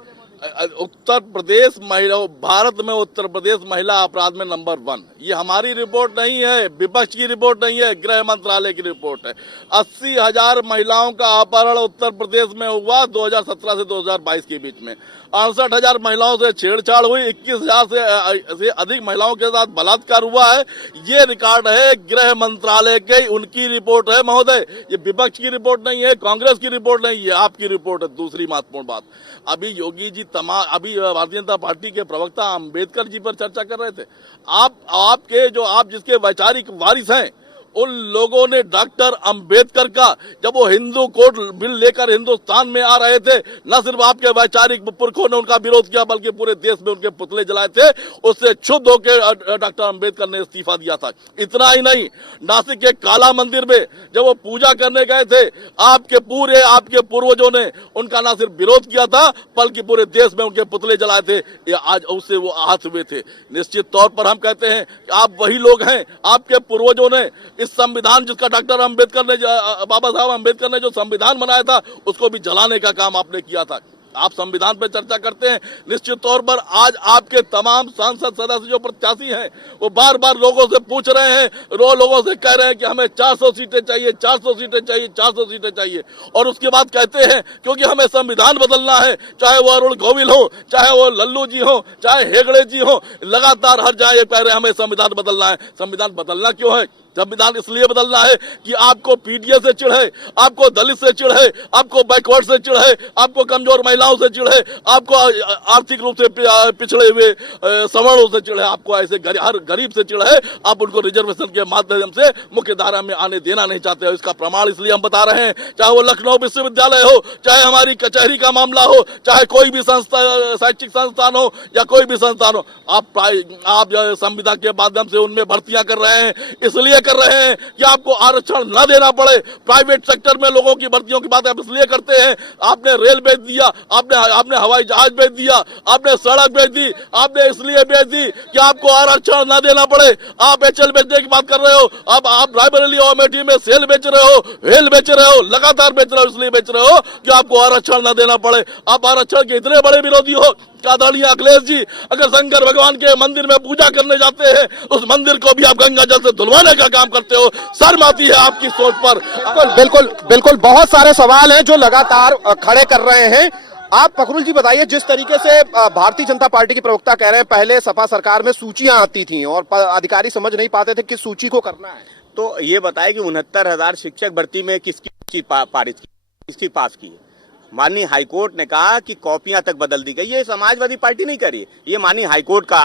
उत्तर प्रदेश महिला, भारत में उत्तर प्रदेश महिला अपराध में नंबर 1। ये हमारी रिपोर्ट नहीं है, विपक्ष की रिपोर्ट नहीं है, गृह मंत्रालय की रिपोर्ट है। 80,000 महिलाओं का अपहरण उत्तर प्रदेश में हुआ 2017 से 2022 के बीच में। 68,000 महिलाओं से छेड़छाड़ हुई, 21,000 से अधिक महिलाओं के साथ बलात्कार हुआ है। ये रिकॉर्ड है गृह मंत्रालय के, उनकी रिपोर्ट है महोदय। ये विपक्ष की रिपोर्ट नहीं है, कांग्रेस की रिपोर्ट नहीं है, आपकी रिपोर्ट है। दूसरी महत्वपूर्ण बात, अभी योगी जी अभी भारतीय जनता पार्टी के प्रवक्ता अंबेडकर जी पर चर्चा कर रहे थे। आप जिसके वैचारिक वारिस हैं, उन लोगों ने डॉक्टर अंबेडकर का, जब वो हिंदू कोड बिल लेकर हिंदुस्तान में आ रहे थे, न सिर्फ आपके वैचारिक पुरखों ने उनका विरोध किया बल्कि पूरे देश में उनके पुतले जलाए थे। उससे क्षुब्ध होकर डॉक्टर अंबेडकर ने इस्तीफा दिया था। इतना ही नहीं, नासिक के काला मंदिर में जब वो पूजा करने गए थे, आपके पूर्वजों ने उनका न सिर्फ विरोध किया था बल्कि पूरे देश में उनके पुतले जलाए थे। आज उससे वो आहत हुए थे। निश्चित तौर पर हम कहते हैं कि आप वही लोग हैं, आपके पूर्वजों ने इस संविधान, जिसका डॉक्टर अंबेडकर ने, बाबा साहब अंबेडकर ने जो संविधान बनाया था, उसको भी जलाने का काम आपने किया था। आप संविधान पर चर्चा करते हैं। निश्चित तौर पर आज आपके तमाम सांसद सदस्य जो प्रत्याशी हैं वो बार बार लोगों से पूछ रहे हैं, लोगों से कह रहे हैं कि हमें 400 सीटें चाहिए, 400 सीटें चाहिए, 400 सीटें चाहिए, और उसके बाद कहते हैं क्योंकि हमें संविधान बदलना है, चाहे वो अरुण गोविल हो, चाहे वो लल्लू जी हो, चाहे हेगड़े जी हो, लगातार हर जगह ये कह रहे हैं हमें संविधान बदलना है। संविधान बदलना क्यों है? संविधान इसलिए बदलना है कि आपको पीडीए से चिढ़ है, आपको दलित से चिढ़ है, आपको बैकवर्ड से चिढ़ है, आपको कमजोर महिलाओं से चिढ़ है, आपको आर्थिक रूप से पिछड़े हुए सवर्णों से चिढ़ है, आपको ऐसे हर गरीब से चिढ़ है। आप उनको रिजर्वेशन के माध्यम से मुख्य धारा में आने देना नहीं चाहते हो। इसका प्रमाण इसलिए हम बता रहे हैं, चाहे वो लखनऊ विश्वविद्यालय हो, चाहे हमारी कचहरी का मामला हो, चाहे कोई भी संस्था, शैक्षिक संस्थान हो या कोई भी संस्थान हो, आप संविदा के माध्यम से उनमें भर्तियां कर रहे हैं, इसलिए कर रहे हैं कि आपको आरक्षण न देना पड़े। प्राइवेट सेक्टर में लोगों की भर्तियों की बात आप इसलिए करते हैं। आपने रेल बेच दिया, आपने हवाई जहाज बेच दिया, आपने सड़क बेच दी, आपने इसलिए बेच दी कि आपको आरक्षण न देना पड़े। आप एचएल बेचने की बात कर रहे हो, अब आप रायबरेली और अमेठी में सेल बेच रहे हो, रेल बेच रहे हो, लगातार बेच रहे हो, इसलिए बेच रहे हो कि आपको आरक्षण न देना पड़े। आप आरक्षण के इतने बड़े विरोधी हो, आदरणीय अखिलेश जी, अगर शंकर भगवान के मंदिर में पूजा करने जाते हैं, उस मंदिर को भी आप गंगा जल से धुलवाने का काम करते हो। शर्म आती है आपकी सोच पर। बिल्कुल बिल्कुल बहुत सारे सवाल हैं जो लगातार खड़े कर रहे हैं। आप फखरुल जी बताइए, जिस तरीके से भारतीय जनता पार्टी के प्रवक्ता कह रहे हैं पहले सपा सरकार में सूचियां आती थी और अधिकारी समझ नहीं पाते थे किस सूची को करना है, तो ये बताए कि 69,000 शिक्षक भर्ती में किसकी सूची पारित की, किसकी पास की है? माननीय हाईकोर्ट ने कहा कि कॉपियां तक बदल दी गई। ये समाजवादी पार्टी नहीं करी, ये माननीय हाईकोर्ट का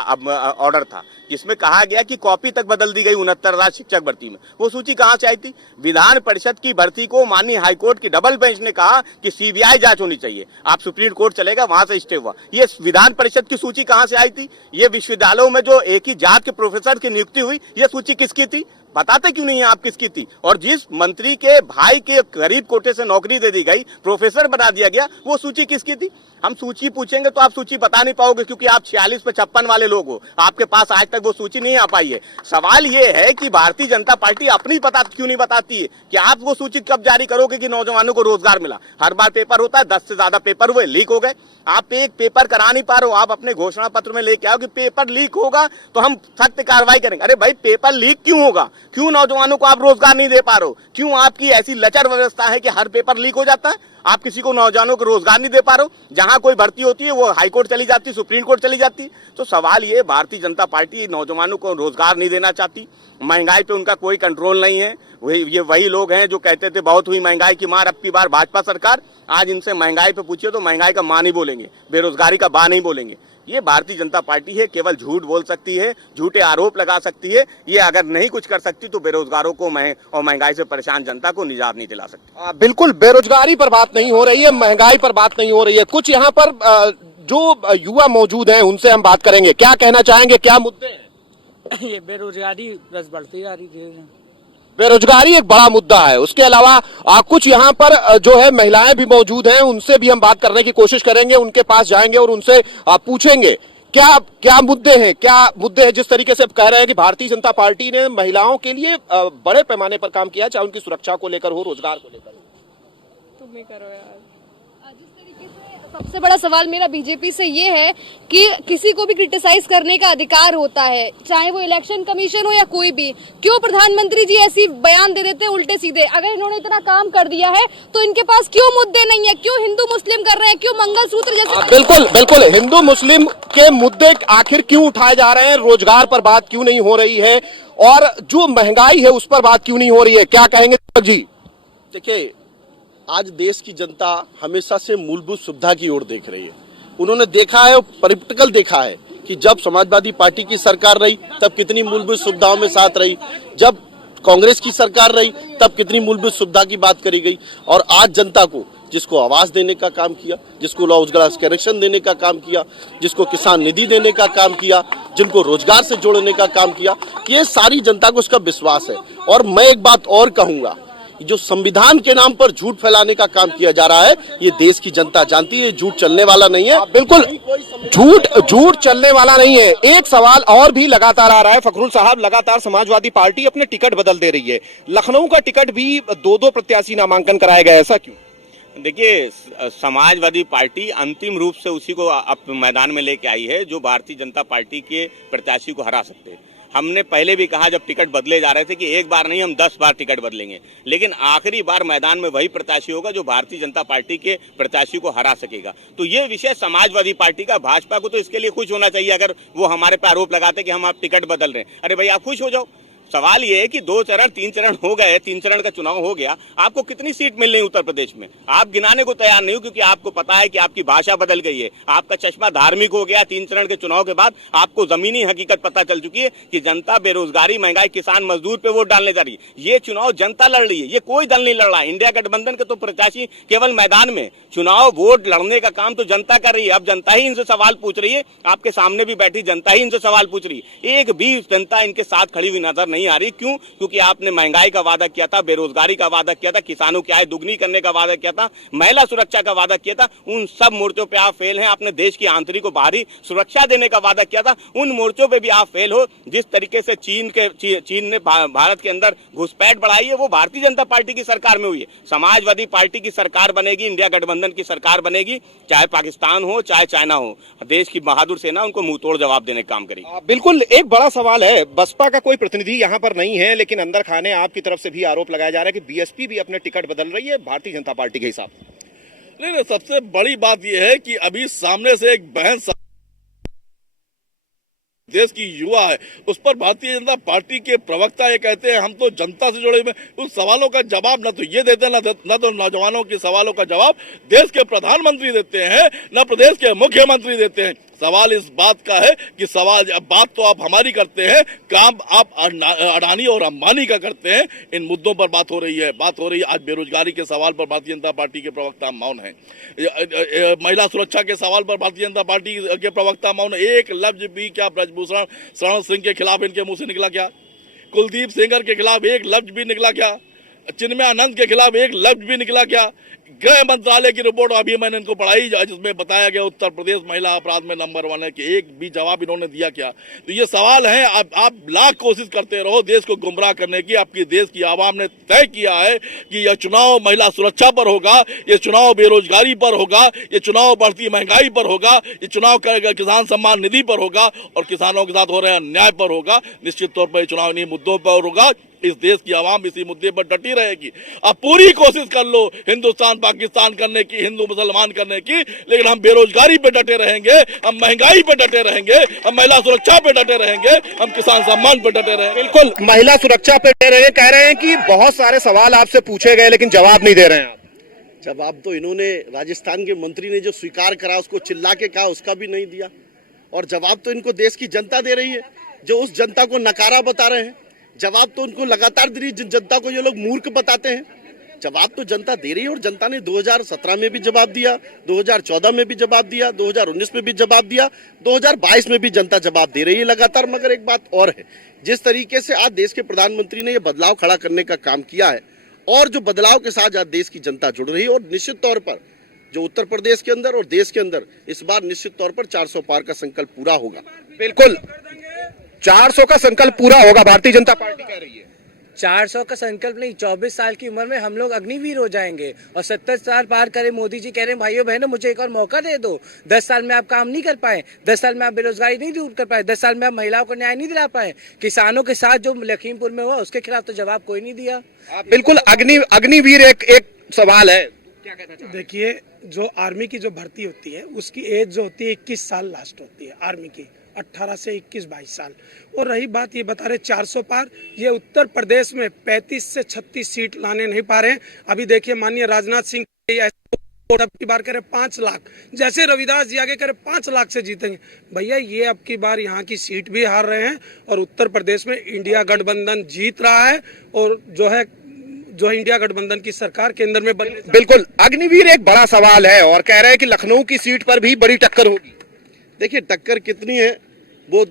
ऑर्डर था जिसमें कहा गया कि कॉपी तक बदल दी गई 69,000 शिक्षक भर्ती में। वो सूची कहां से आई थी? विधान परिषद की भर्ती को माननीय हाईकोर्ट की डबल बेंच ने कहा कि सीबीआई जांच होनी चाहिए, आप सुप्रीम कोर्ट चलेगा, वहां से स्टे हुआ। ये विधान परिषद की सूची कहां से आई थी? ये विश्वविद्यालयों में जो एक ही जात के प्रोफेसर की नियुक्ति हुई, ये सूची किसकी थी? बताते क्यों नहीं है आप किसकी थी? और जिस मंत्री के भाई के गरीब कोटे से नौकरी दे दी गई, प्रोफेसर बना दिया गया, वो सूची किसकी थी? हम सूची पूछेंगे तो आप सूची बता नहीं पाओगे क्योंकि आप 46 पे 56 वाले लोग हो, आपके पास आज तक वो सूची नहीं आ पाई है। सवाल ये है कि भारतीय जनता पार्टी अपनी क्यों नहीं बताती है कि आप वो सूची कब जारी करोगे कि नौजवानों को रोजगार मिला। हर बार पेपर होता है, 10 से ज्यादा पेपर हुए, लीक हो गए, आप एक पेपर करा नहीं पा रहे हो। आप अपने घोषणा पत्र में लेके आओ कि पेपर लीक होगा तो हम सख्त कार्रवाई करेंगे। अरे भाई, पेपर लीक क्यों होगा? क्यों नौजवानों को आप रोजगार नहीं दे पा रहे हो? क्यों आपकी ऐसी लचर व्यवस्था है कि हर पेपर लीक हो जाता है? आप किसी को नौजवानों को रोजगार नहीं दे पा रहे हो। जहां कोई भर्ती होती है वो हाईकोर्ट चली जाती है, सुप्रीम कोर्ट चली जाती है। तो सवाल ये, भारतीय जनता पार्टी नौजवानों को रोजगार नहीं देना चाहती, महंगाई पे उनका कोई कंट्रोल नहीं है। वही लोग हैं जो कहते थे बहुत हुई महंगाई की मार, अब की बार भाजपा सरकार। आज इनसे महंगाई पे पूछिए तो महंगाई का मां नहीं बोलेंगे, बेरोजगारी का बा नहीं बोलेंगे। ये भारतीय जनता पार्टी है, केवल झूठ बोल सकती है, झूठे आरोप लगा सकती है। ये अगर नहीं कुछ कर सकती तो बेरोजगारों को और महंगाई से परेशान जनता को निजात नहीं दिला सकती। बिल्कुल बेरोजगारी पर बात नहीं हो रही है, महंगाई पर बात नहीं हो रही है। कुछ यहाँ पर जो युवा मौजूद हैं उनसे हम बात करेंगे। क्या कहना चाहेंगे, क्या मुद्दे हैं? ये बेरोजगारी बस बढ़ती जा रही है। बेरोजगारी एक बड़ा मुद्दा है। उसके अलावा कुछ यहाँ पर जो है महिलाएं भी मौजूद हैं, उनसे भी हम बात करने की कोशिश करेंगे, उनके पास जाएंगे और उनसे पूछेंगे क्या मुद्दे हैं। जिस तरीके से आप कह रहे हैं कि भारतीय जनता पार्टी ने महिलाओं के लिए बड़े पैमाने पर काम किया, चाहे उनकी सुरक्षा को लेकर हो, रोजगार को लेकर हो। तुम ही करो यार। जिस तरीके से सबसे बड़ा सवाल मेरा बीजेपी से ये है कि किसी को भी क्रिटिसाइज करने का अधिकार होता है, चाहे वो इलेक्शन कमीशन हो या कोई भी। क्यों प्रधानमंत्री जी ऐसी बयान दे देते हैं उल्टे सीधे? अगर इन्होंने इतना काम कर दिया है तो इनके पास क्यों मुद्दे नहीं है? क्यों हिंदू मुस्लिम कर रहे हैं? क्यों मंगलसूत्र जैसे? बिल्कुल हिंदू मुस्लिम के मुद्दे आखिर क्यों उठाए जा रहे हैं? रोजगार पर बात क्यों नहीं हो रही है? और जो महंगाई है उस पर बात क्यों नहीं हो रही है? क्या कहेंगे जी? देखिए, आज देश की जनता हमेशा से मूलभूत सुविधा की ओर देख रही है। उन्होंने देखा है, प्रैक्टिकल देखा है कि जब समाजवादी पार्टी की सरकार रही तब कितनी मूलभूत सुविधाओं में साथ रही, जब कांग्रेस की सरकार रही तब कितनी मूलभूत सुविधा की बात करी गई। और आज जनता को, जिसको आवास देने का काम किया, जिसको रोजगार कनेक्शन देने का काम किया, जिसको किसान निधि देने का काम किया, जिनको रोजगार से जोड़ने का काम किया, ये सारी जनता को उसका विश्वास है। और मैं एक बात और कहूंगा, जो संविधान के नाम पर झूठ फैलाने का काम किया जा रहा है, ये देश की जनता जानती है, झूठ चलने वाला नहीं है। बिल्कुल झूठ चलने वाला नहीं है। एक सवाल और भी लगातार आ रहा है फखरुल साहब, लगातार समाजवादी पार्टी अपने टिकट बदल दे रही है। लखनऊ का टिकट भी 2-2 प्रत्याशी नामांकन कराए गए, ऐसा क्यों? देखिए, समाजवादी पार्टी अंतिम रूप से उसी को अब मैदान में लेके आई है जो भारतीय जनता पार्टी के प्रत्याशी को हरा सकते हैं। हमने पहले भी कहा जब टिकट बदले जा रहे थे कि एक बार नहीं हम 10 बार टिकट बदलेंगे, लेकिन आखिरी बार मैदान में वही प्रत्याशी होगा जो भारतीय जनता पार्टी के प्रत्याशी को हरा सकेगा। तो ये विषय समाजवादी पार्टी का, भाजपा को तो इसके लिए खुश होना चाहिए अगर वो हमारे पे आरोप लगाते कि हम आप टिकट बदल रहे हैं। अरे भाई, आप खुश हो जाओ। सवाल ये है कि 2 चरण 3 चरण हो गए, 3 चरण का चुनाव हो गया, आपको कितनी सीट मिल रही उत्तर प्रदेश में? आप गिनाने को तैयार नहीं हो, क्योंकि आपको पता है कि आपकी भाषा बदल गई है, आपका चश्मा धार्मिक हो गया। 3 चरण के चुनाव के बाद आपको जमीनी हकीकत पता चल चुकी है कि जनता बेरोजगारी, महंगाई, किसान, मजदूर पे वोट डालने जा रही है। ये चुनाव जनता लड़ रही है, ये कोई दल नहीं लड़ रहा है। इंडिया गठबंधन के तो प्रत्याशी केवल मैदान में, चुनाव वोट लड़ने का काम तो जनता कर रही है। अब जनता ही इनसे सवाल पूछ रही है, आपके सामने भी बैठी जनता ही इनसे सवाल पूछ रही है। एक भी जनता इनके साथ खड़ी हुई नजर नहीं आ रही। क्यों? क्योंकि आपने महंगाई का वादा किया था, बेरोजगारी का वादा किया था, किसानों की आय दुगनी करने का वादा किया था, महिला सुरक्षा का वादा किया था। उन सब मोर्चों पे आप फेल हैं। आपने देश की आंतरिक और बाहरी सुरक्षा देने का वादा किया था, उन मोर्चों पे भी आप फेल हो। जिस तरीके से चीन ने भारत के अंदर घुसपैठ बढ़ाई है, वो भारतीय जनता पार्टी की सरकार में हुई है। समाजवादी पार्टी की सरकार बनेगी, इंडिया गठबंधन की सरकार बनेगी, चाहे पाकिस्तान हो चाहे चाइना हो, देश की बहादुर सेना उनको मुंह तोड़ जवाब देने का काम करेगी। बिल्कुल, एक बड़ा सवाल है। बसपा का कोई प्रतिनिधि यहाँ पर नहीं है, लेकिन अंदर खाने आपकी तरफ से भी आरोप लगाया जा रहा है कि बीएसपी भी अपने टिकट बदल रही है भारतीय जनता पार्टी के हिसाब से। नहीं, सबसे बड़ी बात यह है कि अभी सामने से एक बहन देश की युवा है, उस पर भारतीय जनता पार्टी के प्रवक्ता ये कहते हैं हम तो जनता से जुड़े हुए। उन सवालों का जवाब न तो ये देते हैं, न तो नौजवानों के सवालों का जवाब देश के प्रधानमंत्री देते हैं, न प्रदेश के मुख्यमंत्री देते हैं। सवाल इस बात का है कि बात तो आप हमारी करते हैं, काम आप अडानी और अंबानी का करते हैं। इन मुद्दों पर बात हो रही है। आज बेरोजगारी के सवाल पर भारतीय जनता पार्टी के प्रवक्ता मौन है। महिला सुरक्षा के सवाल पर भारतीय जनता पार्टी के प्रवक्ता मौन। एक लफ्ज भी क्या ब्रजभूषण शरण सिंह के खिलाफ इनके मुंह से निकला क्या? कुलदीप सेंगर के खिलाफ एक लफ्ज भी निकला क्या? चिन्मय आनंद के खिलाफ एक लफ्ज भी निकला क्या? गृह मंत्रालय की रिपोर्ट अभी मैंने इनको पढ़ाई, जिसमें बताया गया उत्तर प्रदेश महिला अपराध में नंबर 1 है, कि एक भी जवाब इन्होंने दिया क्या? तो ये सवाल है। आप लाख कोशिश करते रहो देश को गुमराह करने की। आपकी देश की आवाम ने तय किया है कि यह चुनाव महिला सुरक्षा पर होगा, ये चुनाव बेरोजगारी पर होगा, ये चुनाव बढ़ती महंगाई पर होगा, ये चुनाव किसान सम्मान निधि पर होगा और किसानों के साथ हो रहे अन्याय पर होगा। निश्चित तौर पर चुनाव इन्हीं मुद्दों पर होगा। इस देश की आवाम इसी मुद्दे पर डटी रहेगी। अब पूरी कोशिश कर लो हिंदुस्तान पाकिस्तान करने की, हिंदू मुसलमान करने की, लेकिन हम बेरोजगारी पे डटे रहेंगे, हम महंगाई पे डटे रहेंगे, हम महिला सुरक्षा पे डटे रहेंगे, हम किसान सम्मान पे डटे रहेंगे। बिल्कुल, महिला सुरक्षा पे डटे रहे। कह रहे हैं कि बहुत सारे सवाल आपसे पूछे गए लेकिन जवाब नहीं दे रहे हैं आप। जवाब तो इन्होंने, राजस्थान के मंत्री ने जो स्वीकार करा उसको चिल्ला के कहा, उसका भी नहीं दिया। और जवाब तो इनको देश की जनता दे रही है, जो उस जनता को नकारा बता रहे हैं। जवाब तो उनको लगातार दे रही है, जिन जनता को ये लोग मूर्ख बताते हैं। जवाब तो जनता दे रही है और जनता ने 2017 में भी जवाब दिया, 2014 में भी जवाब दिया, 2019 में भी जवाब दिया, 2022 में भी जनता जवाब दे रही है लगातार। मगर एक बात और है, जिस तरीके से आज देश के प्रधानमंत्री ने ये बदलाव खड़ा करने का काम किया है और जो बदलाव के साथ आज देश की जनता जुड़ रही है, और निश्चित तौर पर जो उत्तर प्रदेश के अंदर और देश के अंदर इस बार निश्चित तौर पर 400 पार का संकल्प पूरा होगा। बिल्कुल, 400 का संकल्प पूरा होगा, भारतीय जनता पार्टी कह रही है। 400 का संकल्प नहीं, 24 साल की उम्र में हम लोग अग्निवीर हो जाएंगे और 70 साल पार करें। मोदी जी कह रहे हैं भाइयों बहनों मुझे एक और मौका दे दो। 10 साल में आप काम नहीं कर पाए, 10 साल में आप बेरोजगारी नहीं दूर कर पाए, 10 साल में आप महिलाओं को न्याय नहीं दिला पाए, किसानों के साथ जो लखीमपुर में हुआ उसके खिलाफ तो जवाब कोई नहीं दिया। बिल्कुल, अग्निवीर एक सवाल है। देखिए, जो आर्मी की जो भर्ती होती है उसकी एज जो होती है 21 साल लास्ट होती है आर्मी की, 18 से 21-22 साल। और रही बात ये बता रहे 400 पार, ये उत्तर प्रदेश में 35 से 36 सीट लाने नहीं पा रहे हैं। अभी देखिए माननीय राजनाथ सिंह अब की बार करे 5 लाख, जैसे रविदास जी आगे करे 5 लाख से जीतेंगे। भैया ये अब की बार यहाँ की सीट भी हार रहे हैं और उत्तर प्रदेश में इंडिया गठबंधन जीत रहा है और जो है इंडिया गठबंधन की सरकार केंद्र में बनी। बिल्कुल, अग्निवीर एक बड़ा सवाल है और कह रहे हैं कि लखनऊ की सीट पर भी बड़ी टक्कर होगी। देखिए टक्कर कितनी है, वो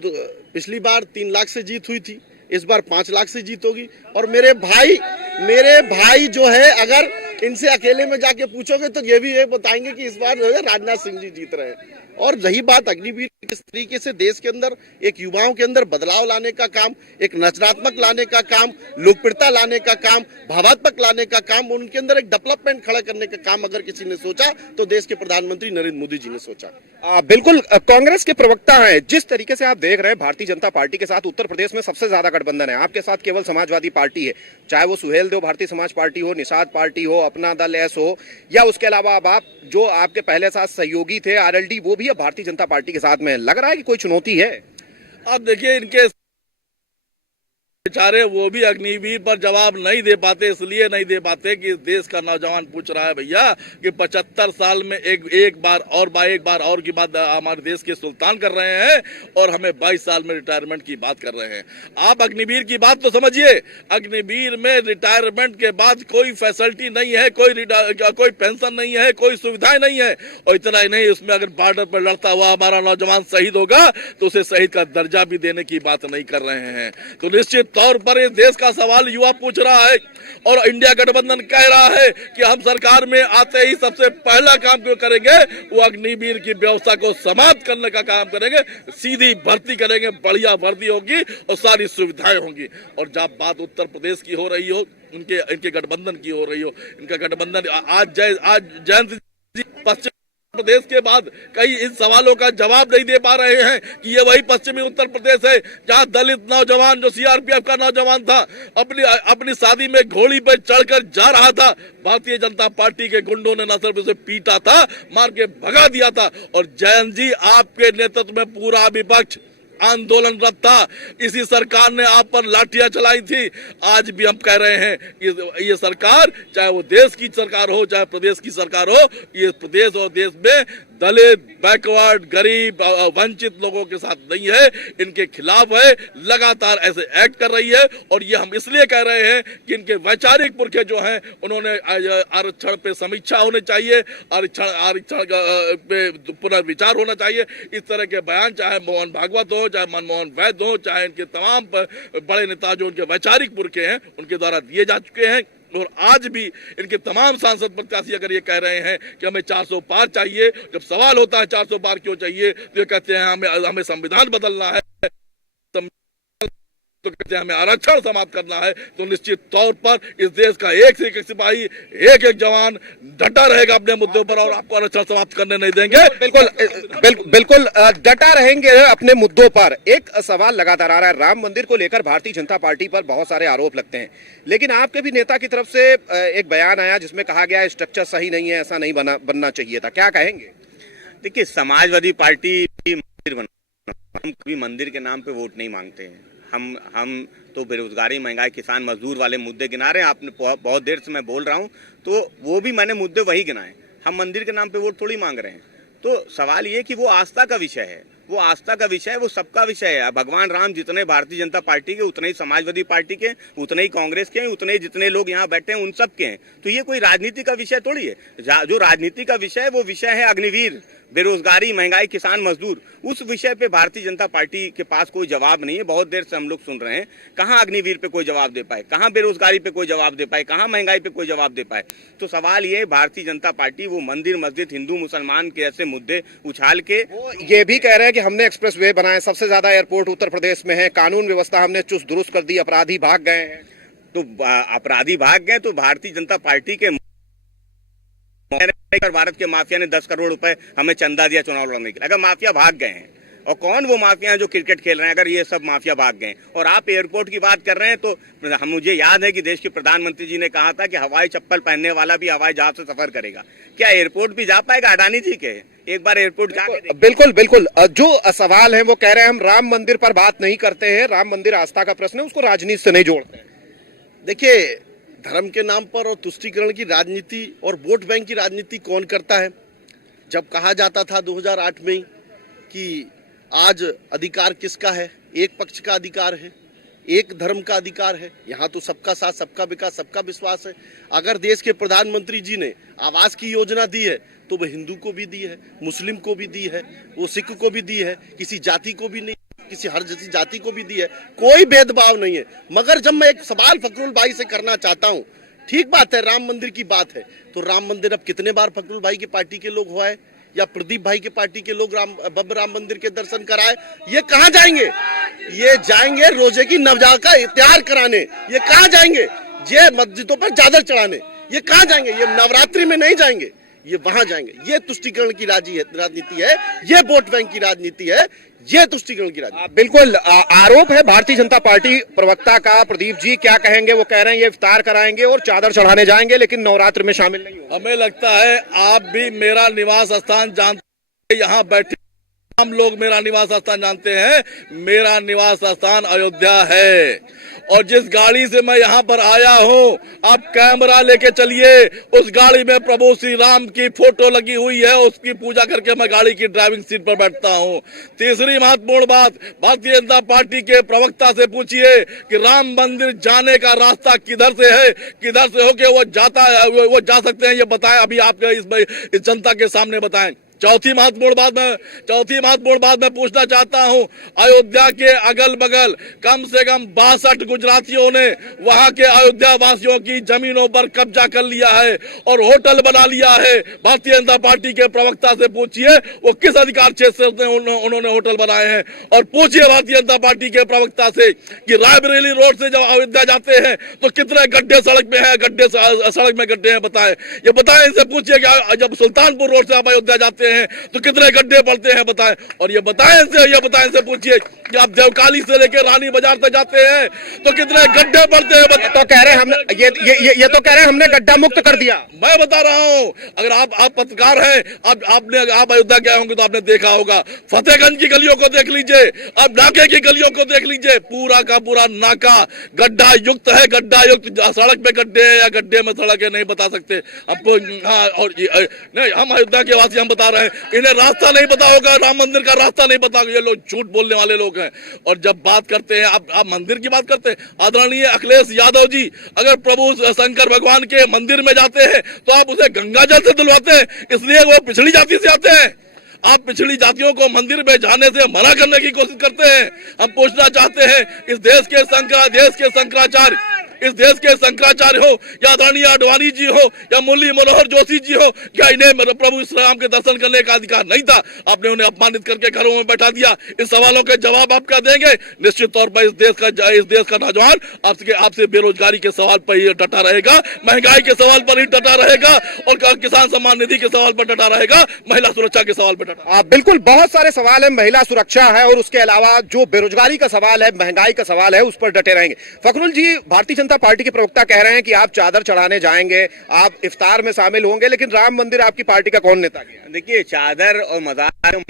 पिछली बार 3 लाख से जीत हुई थी, इस बार 5 लाख से जीत होगी। और मेरे भाई जो है, अगर इनसे अकेले में जाके पूछोगे तो ये भी ये बताएंगे कि इस बार जो है राजनाथ सिंह जी जीत रहे हैं। और रही बात अग्निवीर, किस तरीके से देश के अंदर एक युवाओं के अंदर बदलाव लाने का काम, एक रचनात्मक लाने का काम, लोकप्रियता लाने का काम, भावात्मक लाने का काम, उनके अंदर एक डेवलपमेंट खड़ा करने का काम अगर किसी ने सोचा तो देश के प्रधानमंत्री नरेंद्र मोदी जी ने सोचा। बिल्कुल, कांग्रेस के प्रवक्ता हैं। जिस तरीके से आप देख रहे हैं भारतीय जनता पार्टी के साथ उत्तर प्रदेश में सबसे ज्यादा गठबंधन है, आपके साथ केवल समाजवादी पार्टी है, चाहे वो सुहेल देव भारतीय समाज पार्टी हो, निषाद पार्टी हो, अपना दल एस हो, या उसके अलावा अब आप जो आपके पहले साथ सहयोगी थे आरएलडी, वो भी अब भारतीय जनता पार्टी के साथ में है। लग रहा है कि कोई चुनौती है? अब देखिए, इनके बेचारे वो भी अग्निवीर पर जवाब नहीं दे पाते, इसलिए नहीं दे पाते कि देश का नौजवान पूछ रहा है भैया कि 75 साल में एक बार और की बात हमारे देश के सुल्तान कर रहे हैं और हमें 22 साल में रिटायरमेंट की बात कर रहे हैं। आप अग्निवीर की बात तो समझिए, अग्निवीर में रिटायरमेंट के बाद कोई फैसिलिटी नहीं है, कोई पेंशन नहीं है, कोई सुविधाएं नहीं है। और इतना ही नहीं, उसमें अगर बॉर्डर पर लड़ता हुआ हमारा नौजवान शहीद होगा तो उसे शहीद का दर्जा भी देने की बात नहीं कर रहे हैं। तो निश्चित तौर पर इस देश का सवाल युवा पूछ रहा है और इंडिया गठबंधन कह रहा है कि हम सरकार में आते ही सबसे पहला काम क्यों करेंगे, वो अग्निवीर की व्यवस्था को समाप्त करने का काम करेंगे, सीधी भर्ती करेंगे, बढ़िया भर्ती होगी और सारी सुविधाएं होंगी। और जब बात उत्तर प्रदेश की हो रही हो, इनके गठबंधन की हो रही हो, इनका गठबंधन आज जयंत जी पश्चिम प्रदेश के बाद कई इन सवालों का जवाब नहीं दे पा रहे हैं कि ये वही पश्चिमी उत्तर प्रदेश है जहां दलित नौजवान जो सीआरपीएफ का नौजवान था अपनी शादी में घोड़ी पर चढ़कर जा रहा था, भारतीय जनता पार्टी के गुंडों ने न सिर्फ उसे पीटा था, मार के भगा दिया था। और जयंत जी, आपके नेतृत्व में पूरा विपक्ष आंदोलनरत था, इसी सरकार ने आप पर लाठियां चलाई थी। आज भी हम कह रहे हैं कि ये सरकार, चाहे वो देश की सरकार हो चाहे प्रदेश की सरकार हो, ये प्रदेश और देश में दलित, बैकवर्ड, गरीब, वंचित लोगों के साथ नहीं है, इनके खिलाफ है, लगातार ऐसे एक्ट कर रही है। और ये हम इसलिए कह रहे हैं कि इनके वैचारिक पुरखे जो हैं उन्होंने आरक्षण पे समीक्षा होनी चाहिए, आरक्षण पे पुनर्विचार होना चाहिए। इस तरह के बयान चाहे मोहन भागवत हो, चाहे मनमोहन वैद्य हो, चाहे इनके तमाम बड़े नेता जो उनके वैचारिक पुरखे हैं उनके द्वारा दिए जा चुके हैं। और आज भी इनके तमाम सांसद प्रत्याशी अगर ये कह रहे हैं कि हमें 400 पार चाहिए, जब सवाल होता है 400 पार क्यों चाहिए, तो ये कहते हैं हमें संविधान बदलना है, तो कहते हैं हमें आरक्षण समाप्त करना है। तो निश्चित तौर पर इस देश का एक से एक सिपाही, एक जवान डटा रहेगा अपने मुद्दों पर और आपको आरक्षण समाप्त करने नहीं देंगे। बिल्कुल डटा रहेंगे अपने मुद्दों पर। एक सवाल लगातार आ रहा है, राम मंदिर को लेकर भारतीय जनता पार्टी पर बहुत सारे आरोप लगते हैं, लेकिन आपके भी नेता की तरफ से एक बयान आया जिसमें कहा गया स्ट्रक्चर सही नहीं है, ऐसा नहीं बनना चाहिए था, क्या कहेंगे? देखिए, समाजवादी पार्टी मंदिर हम कभी मंदिर के नाम पे वोट नहीं मांगते हैं। हम तो बेरोजगारी, महंगाई, किसान मजदूर वाले मुद्दे गिना रहे हैं। आपने बहुत देर से मैं बोल रहा हूं, तो वो भी मैंने मुद्दे वही गिनाए। हम मंदिर के नाम पे वोट थोड़ी मांग रहे हैं। तो सवाल ये कि वो आस्था का विषय है, वो आस्था का विषय है, वो सबका विषय है। भगवान राम जितने भारतीय जनता पार्टी के, उतने ही समाजवादी पार्टी के, उतने ही कांग्रेस के, उतने जितने लोग यहाँ बैठे हैं उन सब के हैं। तो ये कोई राजनीति का विषय थोड़ी है। जो राजनीति का विषय है वो विषय है अग्निवीर, बेरोजगारी, महंगाई, किसान मजदूर। उस विषय पे भारतीय जनता पार्टी के पास कोई जवाब नहीं है। बहुत देर से हम लोग सुन रहे हैं, कहाँ अग्निवीर पे कोई जवाब दे पाए, कहाँ बेरोजगारी पे कोई जवाब दे पाए, कहाँ महंगाई पे कोई जवाब दे पाए। तो सवाल ये, भारतीय जनता पार्टी वो मंदिर, मस्जिद, हिंदू मुसलमान के ऐसे मुद्दे उछाल के वो ये भी कह रहे हैं कि हमने एक्सप्रेस वे बनाए, सबसे ज्यादा एयरपोर्ट उत्तर प्रदेश में है, कानून व्यवस्था हमने चुस्त दुरुस्त कर दी, अपराधी भाग गए हैं। तो अपराधी भाग गए तो भारतीय जनता पार्टी के भारत के माफिया ने 10 करोड़ रुपए हमें चंदा दिया चुनाव लड़ने के लिए। अगर माफिया भाग गए हैं, और कौन वो माफिया हैं जो क्रिकेट खेल रहे हैं, अगर ये सब माफिया भाग गए और आप एयरपोर्ट की बात कर रहे हैं, तो मुझे याद है कि देश के प्रधानमंत्री जी ने कहा था कि हवाई चप्पल पहनने वाला भी हवाई जहाज से सफर करेगा। क्या एयरपोर्ट भी जा पाएगा अडानी जी के? एक बार एयरपोर्ट जाके बिल्कुल जो सवाल है वो कह रहे हैं हम राम मंदिर पर बात नहीं करते हैं, राम मंदिर आस्था का प्रश्न है, उसको राजनीति से नहीं जोड़ते। देखिए, धर्म के नाम पर और तुष्टीकरण की राजनीति और वोट बैंक की राजनीति कौन करता है? जब कहा जाता था 2008 में कि आज अधिकार किसका है, एक पक्ष का अधिकार है, एक धर्म का अधिकार है, यहाँ तो सबका साथ, सबका विकास, सबका विश्वास है। अगर देश के प्रधानमंत्री जी ने आवास की योजना दी है तो वह हिंदू को भी दी है, मुस्लिम को भी दी है, वो सिख को भी दी है, किसी जाति को भी नहीं, किसी हर जैसी जाति को भी दी है, कोई भेदभाव नहीं है। मगर जब मैं एक सवाल फकरुल भाई से करना चाहता हूँ, ठीक बात है, राम मंदिर की बात है, तो राम मंदिर अब कितने बार फकरुल भाई की पार्टी के लोग हुआ है? या प्रदीप भाई के पार्टी के लोग भव्य राम मंदिर के दर्शन कराए, ये कहाँ जाएंगे? ये जाएंगे रोजे की नवजात का इफ्तियार कराने। ये कहाँ जाएंगे? ये मस्जिदों पर चादर चढ़ाने। ये कहाँ जाएंगे? ये नवरात्रि में नहीं जाएंगे, ये वहां जाएंगे। ये तुष्टीकरण की राजनीति है, ये वोट बैंक की राजनीति है, ये तुष्टीकरण की राजनीति। बिल्कुल आरोप है भारतीय जनता पार्टी प्रवक्ता का। प्रदीप जी क्या कहेंगे? वो कह रहे हैं ये इफ्तार कराएंगे और चादर चढ़ाने जाएंगे, लेकिन नवरात्र में शामिल नहीं होंगे। हमें लगता है आप भी मेरा निवास स्थान जानते हैं, यहाँ बैठे हम लोग मेरा निवास स्थान जानते हैं। मेरा निवास स्थान अयोध्या है और जिस गाड़ी से मैं यहाँ पर आया हूँ, आप कैमरा लेके चलिए, उस गाड़ी में प्रभु श्री राम की फोटो लगी हुई है, उसकी पूजा करके मैं गाड़ी की ड्राइविंग सीट पर बैठता हूँ। तीसरी महत्वपूर्ण बात, भारतीय जनता पार्टी के प्रवक्ता से पूछिए कि राम मंदिर जाने का रास्ता किधर से है, किधर से होके वो जा सकते हैं, ये बताएं। अभी आप इस जनता के सामने बताएं। चौथी महत्वपूर्ण बात मैं पूछना चाहता हूं, अयोध्या के अगल बगल कम से कम 62 गुजरातियों ने वहां के अयोध्या वासियों की जमीनों पर कब्जा कर लिया है और होटल बना लिया है। भारतीय जनता पार्टी के प्रवक्ता से पूछिए वो किस अधिकार क्षेत्र से उन्होंने होटल बनाए हैं, और पूछिए भारतीय जनता पार्टी के प्रवक्ता से कि रायबरेली रोड से जब अयोध्या जाते हैं तो कितने गड्ढे सड़क में है, सड़क में गड्ढे हैं, बताएं। ये बताएं, इनसे पूछिए कि जब सुल्तानपुर रोड से आप अयोध्या जाते हैं तो कितने गड्ढे पड़ते हैं, बताएं। और ये बताएं इनसे पूछिए कि आप देवकाली से लेकर रानी बाजार तक जाते हैं तो कितने गड्ढे पड़ते हैं। तो कह रहे हैं हमने ये तो कह रहे हैं हमने गड्ढा मुक्त कर दिया। मैं बता रहा हूं, अगर आप पत्रकार हैं, आप अयोध्या गए होंगे तो आपने देखा होगा, फतेहगंज की गलियों को देख लीजिए, आप नाके की गलियों को देख लीजिए, पूरा का पूरा नाका गड्ढा युक्त है। गड्ढा युक्त सड़क पे गड्ढे है या गड्ढे में सड़क है, नहीं बता सकते आपको। हाँ, और नहीं, हम अयोध्या के वासी हम बता रहे हैं, इन्हें रास्ता नहीं पता होगा, राम मंदिर का रास्ता नहीं पता होगा। ये लोग झूठ बोलने वाले लोग हैं। और जब बात करते हैं आप मंदिर की बात करते हैं, आदरणीय अखिलेश यादव जी अगर प्रभु शंकर भगवान के मंदिर में जाते हैं तो आप उसे गंगा जल से धुलवाते हैं, इसलिए वो पिछड़ी जाति से आते हैं। आप पिछड़ी जातियों को मंदिर में जाने से मना करने की कोशिश करते हैं। हम पूछना चाहते हैं, इस देश के शंकराचार्य, इस देश के शंकराचार्य हो या आदरणीय अडवाणी जी हो या मुरली मनोहर जोशी जी हो, क्या इन्हें प्रभु श्री राम के दर्शन करने का अधिकार नहीं था? आपने उन्हें अपमानित करके घरों में बैठा दिया। इस सवालों के जवाब आप क्या देंगे? निश्चित तौर पर इस देश का नौजवान आपसे बेरोजगारी के सवाल पर ही डटा रहेगा, महंगाई के सवाल पर ही डटा रहेगा और किसान सम्मान निधि के सवाल पर डटा रहेगा, महिला सुरक्षा के सवाल पर डटा। बिल्कुल, बहुत सारे सवाल है, महिला सुरक्षा है और उसके अलावा जो बेरोजगारी का सवाल है, महंगाई का सवाल है, उस पर डटे रहेंगे। फखरुल जी, भारतीय जनता पार्टी के प्रवक्ता कह रहे हैं कि आप चादर चढ़ाने जाएंगे, आप इफ्तार में शामिल होंगे, लेकिन राम मंदिर आपकी पार्टी का कौन नेता गया? देखिए, चादर और मजार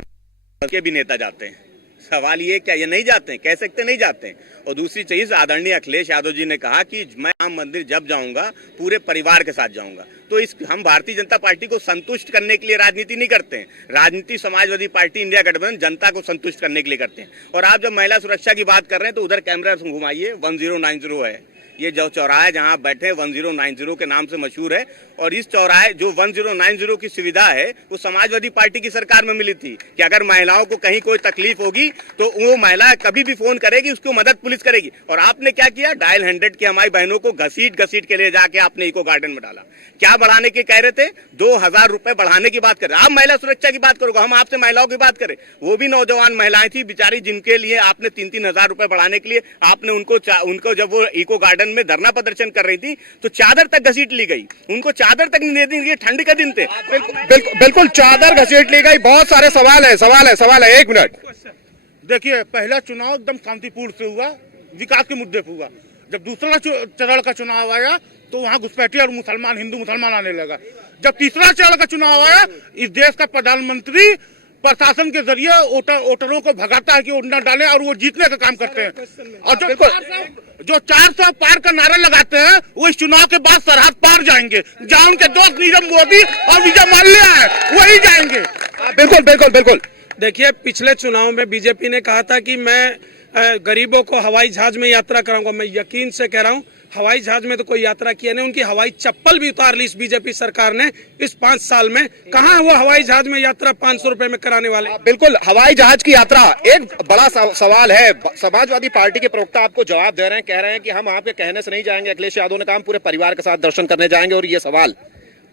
के भी नेता जाते हैं। सवाल ये क्या ये नहीं जाते हैं? कह सकते नहीं जाते हैं। और दूसरी चीज, आदरणीय अखिलेश यादव जी ने कहा कि मैं राम मंदिर जब जाऊंगा पूरे परिवार के साथ जाऊंगा। तो हम भारतीय जनता पार्टी को संतुष्ट करने के लिए राजनीति नहीं करते हैं। राजनीति समाजवादी पार्टी, इंडिया गठबंधन जनता को संतुष्ट करने के लिए करते हैं। और आप जब महिला सुरक्षा की बात कर रहे हैं तो उधर कैमरा घुमाइए, 1090 है ये जो चौराहा जहां आप बैठे 1090 के नाम से मशहूर है। और इस चौराहे जो 1090 की सुविधा है वो समाजवादी पार्टी की सरकार में मिली थी कि अगर महिलाओं को कहीं कोई तकलीफ होगी तो वो महिला कभी भी फोन करेगी, उसको मदद पुलिस करेगी। और आपने क्या किया? डायल 100 की हमारी बहनों को घसीट के ले जाके आपने इको गार्डन में डाला। क्या बढ़ाने के कह रहे थे? 2000 रुपए बढ़ाने की बात कर रहे। आप महिला सुरक्षा की बात करोगे, हम आपसे महिलाओं की बात करें। वो भी नौजवान महिलाएं थी बेचारी, जिनके लिए आपने 3-3 हजार रुपए बढ़ाने के लिए आपने उनको जब वो इको गार्डन में धरना प्रदर्शन कर रही थी तो चादर तक घसीट ली गई, उनको चादर तक नहीं दी। ठंड के दिन थे। बिल्कुल चादर घसीट ली गई। बहुत सारे सवाल है। 1 मिनट। देखिए, पहला चुनाव एकदम शांतिपूर्ण से हुआ, विकास के मुद्दे पर हुआ। जब दूसरा चरण का चुनाव आया तो वहाँ घुसपैठी और हिंदू मुसलमान आने लगा। जब तीसरा चरण का चुनाव आया, इस देश का प्रधानमंत्री प्रशासन के जरिए वोटरों को भगाता है कि वोट न डालें और वो जीतने का काम करते हैं। और जो 400 पार का नारा लगाते हैं वो इस चुनाव के बाद सरहद पार जाएंगे। जहाँ उनके दोस्त नीरव मोदी और विजय माल्या है वही जाएंगे। बिल्कुल। देखिए, पिछले चुनाव में बीजेपी ने कहा था कि मैं गरीबों को हवाई जहाज में यात्रा कराऊंगा। मैं यकीन से कह रहा हूं, हवाई जहाज में तो कोई यात्रा किया नहीं, उनकी हवाई चप्पल भी उतार ली इस बीजेपी सरकार ने इस 5 साल में। कहां है वो हवाई जहाज में यात्रा 500 रुपए में कराने वाले? बिल्कुल, हवाई जहाज की यात्रा एक बड़ा सवाल है। समाजवादी पार्टी के प्रवक्ता आपको जवाब दे रहे हैं, कह रहे हैं कि हम आपके कहने से नहीं जाएंगे। अखिलेश यादव ने कहा हम पूरे परिवार के साथ दर्शन करने जाएंगे। और ये सवाल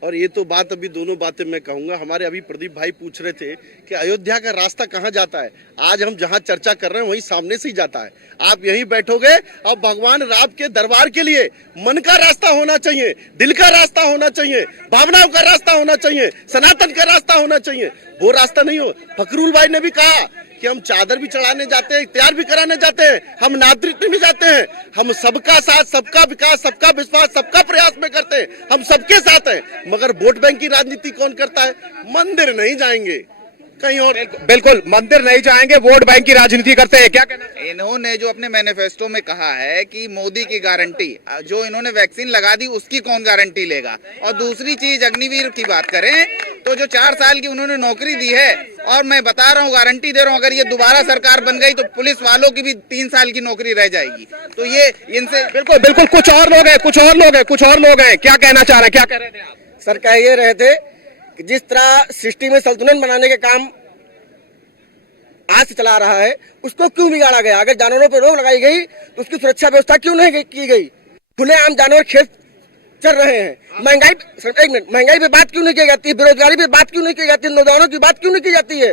और ये तो बात अभी दोनों बातें मैं कहूंगा। हमारे अभी प्रदीप भाई पूछ रहे थे कि अयोध्या का रास्ता कहाँ जाता है। आज हम जहाँ चर्चा कर रहे हैं वहीं सामने से ही जाता है। आप यहीं बैठोगे। अब भगवान राम के दरबार के लिए मन का रास्ता होना चाहिए, दिल का रास्ता होना चाहिए, भावनाओं का रास्ता होना चाहिए, सनातन का रास्ता होना चाहिए। वो रास्ता नहीं हो। फकरुल भाई ने भी कहा कि हम चादर भी चढ़ाने जाते हैं, इख्तियार भी कराने जाते हैं, हम नागरिकता भी जाते हैं, हम सबका साथ, सबका विकास, सबका विश्वास, सबका प्रयास में करते हैं, हम सबके साथ हैं। मगर वोट बैंक की राजनीति कौन करता है? मंदिर नहीं जाएंगे, कहीं और। बिल्कुल, मंदिर नहीं जाएंगे, वोट बैंक की राजनीति करते हैं। क्या कहना है? इन्होंने जो अपने मैनिफेस्टो में कहा है कि मोदी की गारंटी, जो इन्होंने वैक्सीन लगा दी उसकी कौन गारंटी लेगा? और दूसरी चीज अग्निवीर की बात करें तो जो 4 साल की उन्होंने नौकरी दी है, और मैं बता रहा हूँ, गारंटी दे रहा हूँ, अगर ये दोबारा सरकार बन गई तो पुलिस वालों की भी 3 साल की नौकरी रह जाएगी। तो ये इनसे बिल्कुल बिल्कुल। कुछ और लोग हैं, क्या कहना चाह रहे हैं, क्या कह रहे थे आप? सर कह ये रहे थे कि जिस तरह सृष्टि में संतुलन बनाने के काम आज से चला रहा है, उसको क्यों बिगाड़ा गया? अगर जानवरों पर रोक लगाई गई तो उसकी सुरक्षा व्यवस्था क्यों नहीं की गई? खुलेआम जानवर खेत चल रहे हैं। महंगाई, सर एक मिनट, महंगाई पे बात क्यों नहीं की जाती? बेरोजगारी पे बात क्यों नहीं की जाती? नौजवानों की बात क्यों नहीं की जाती है?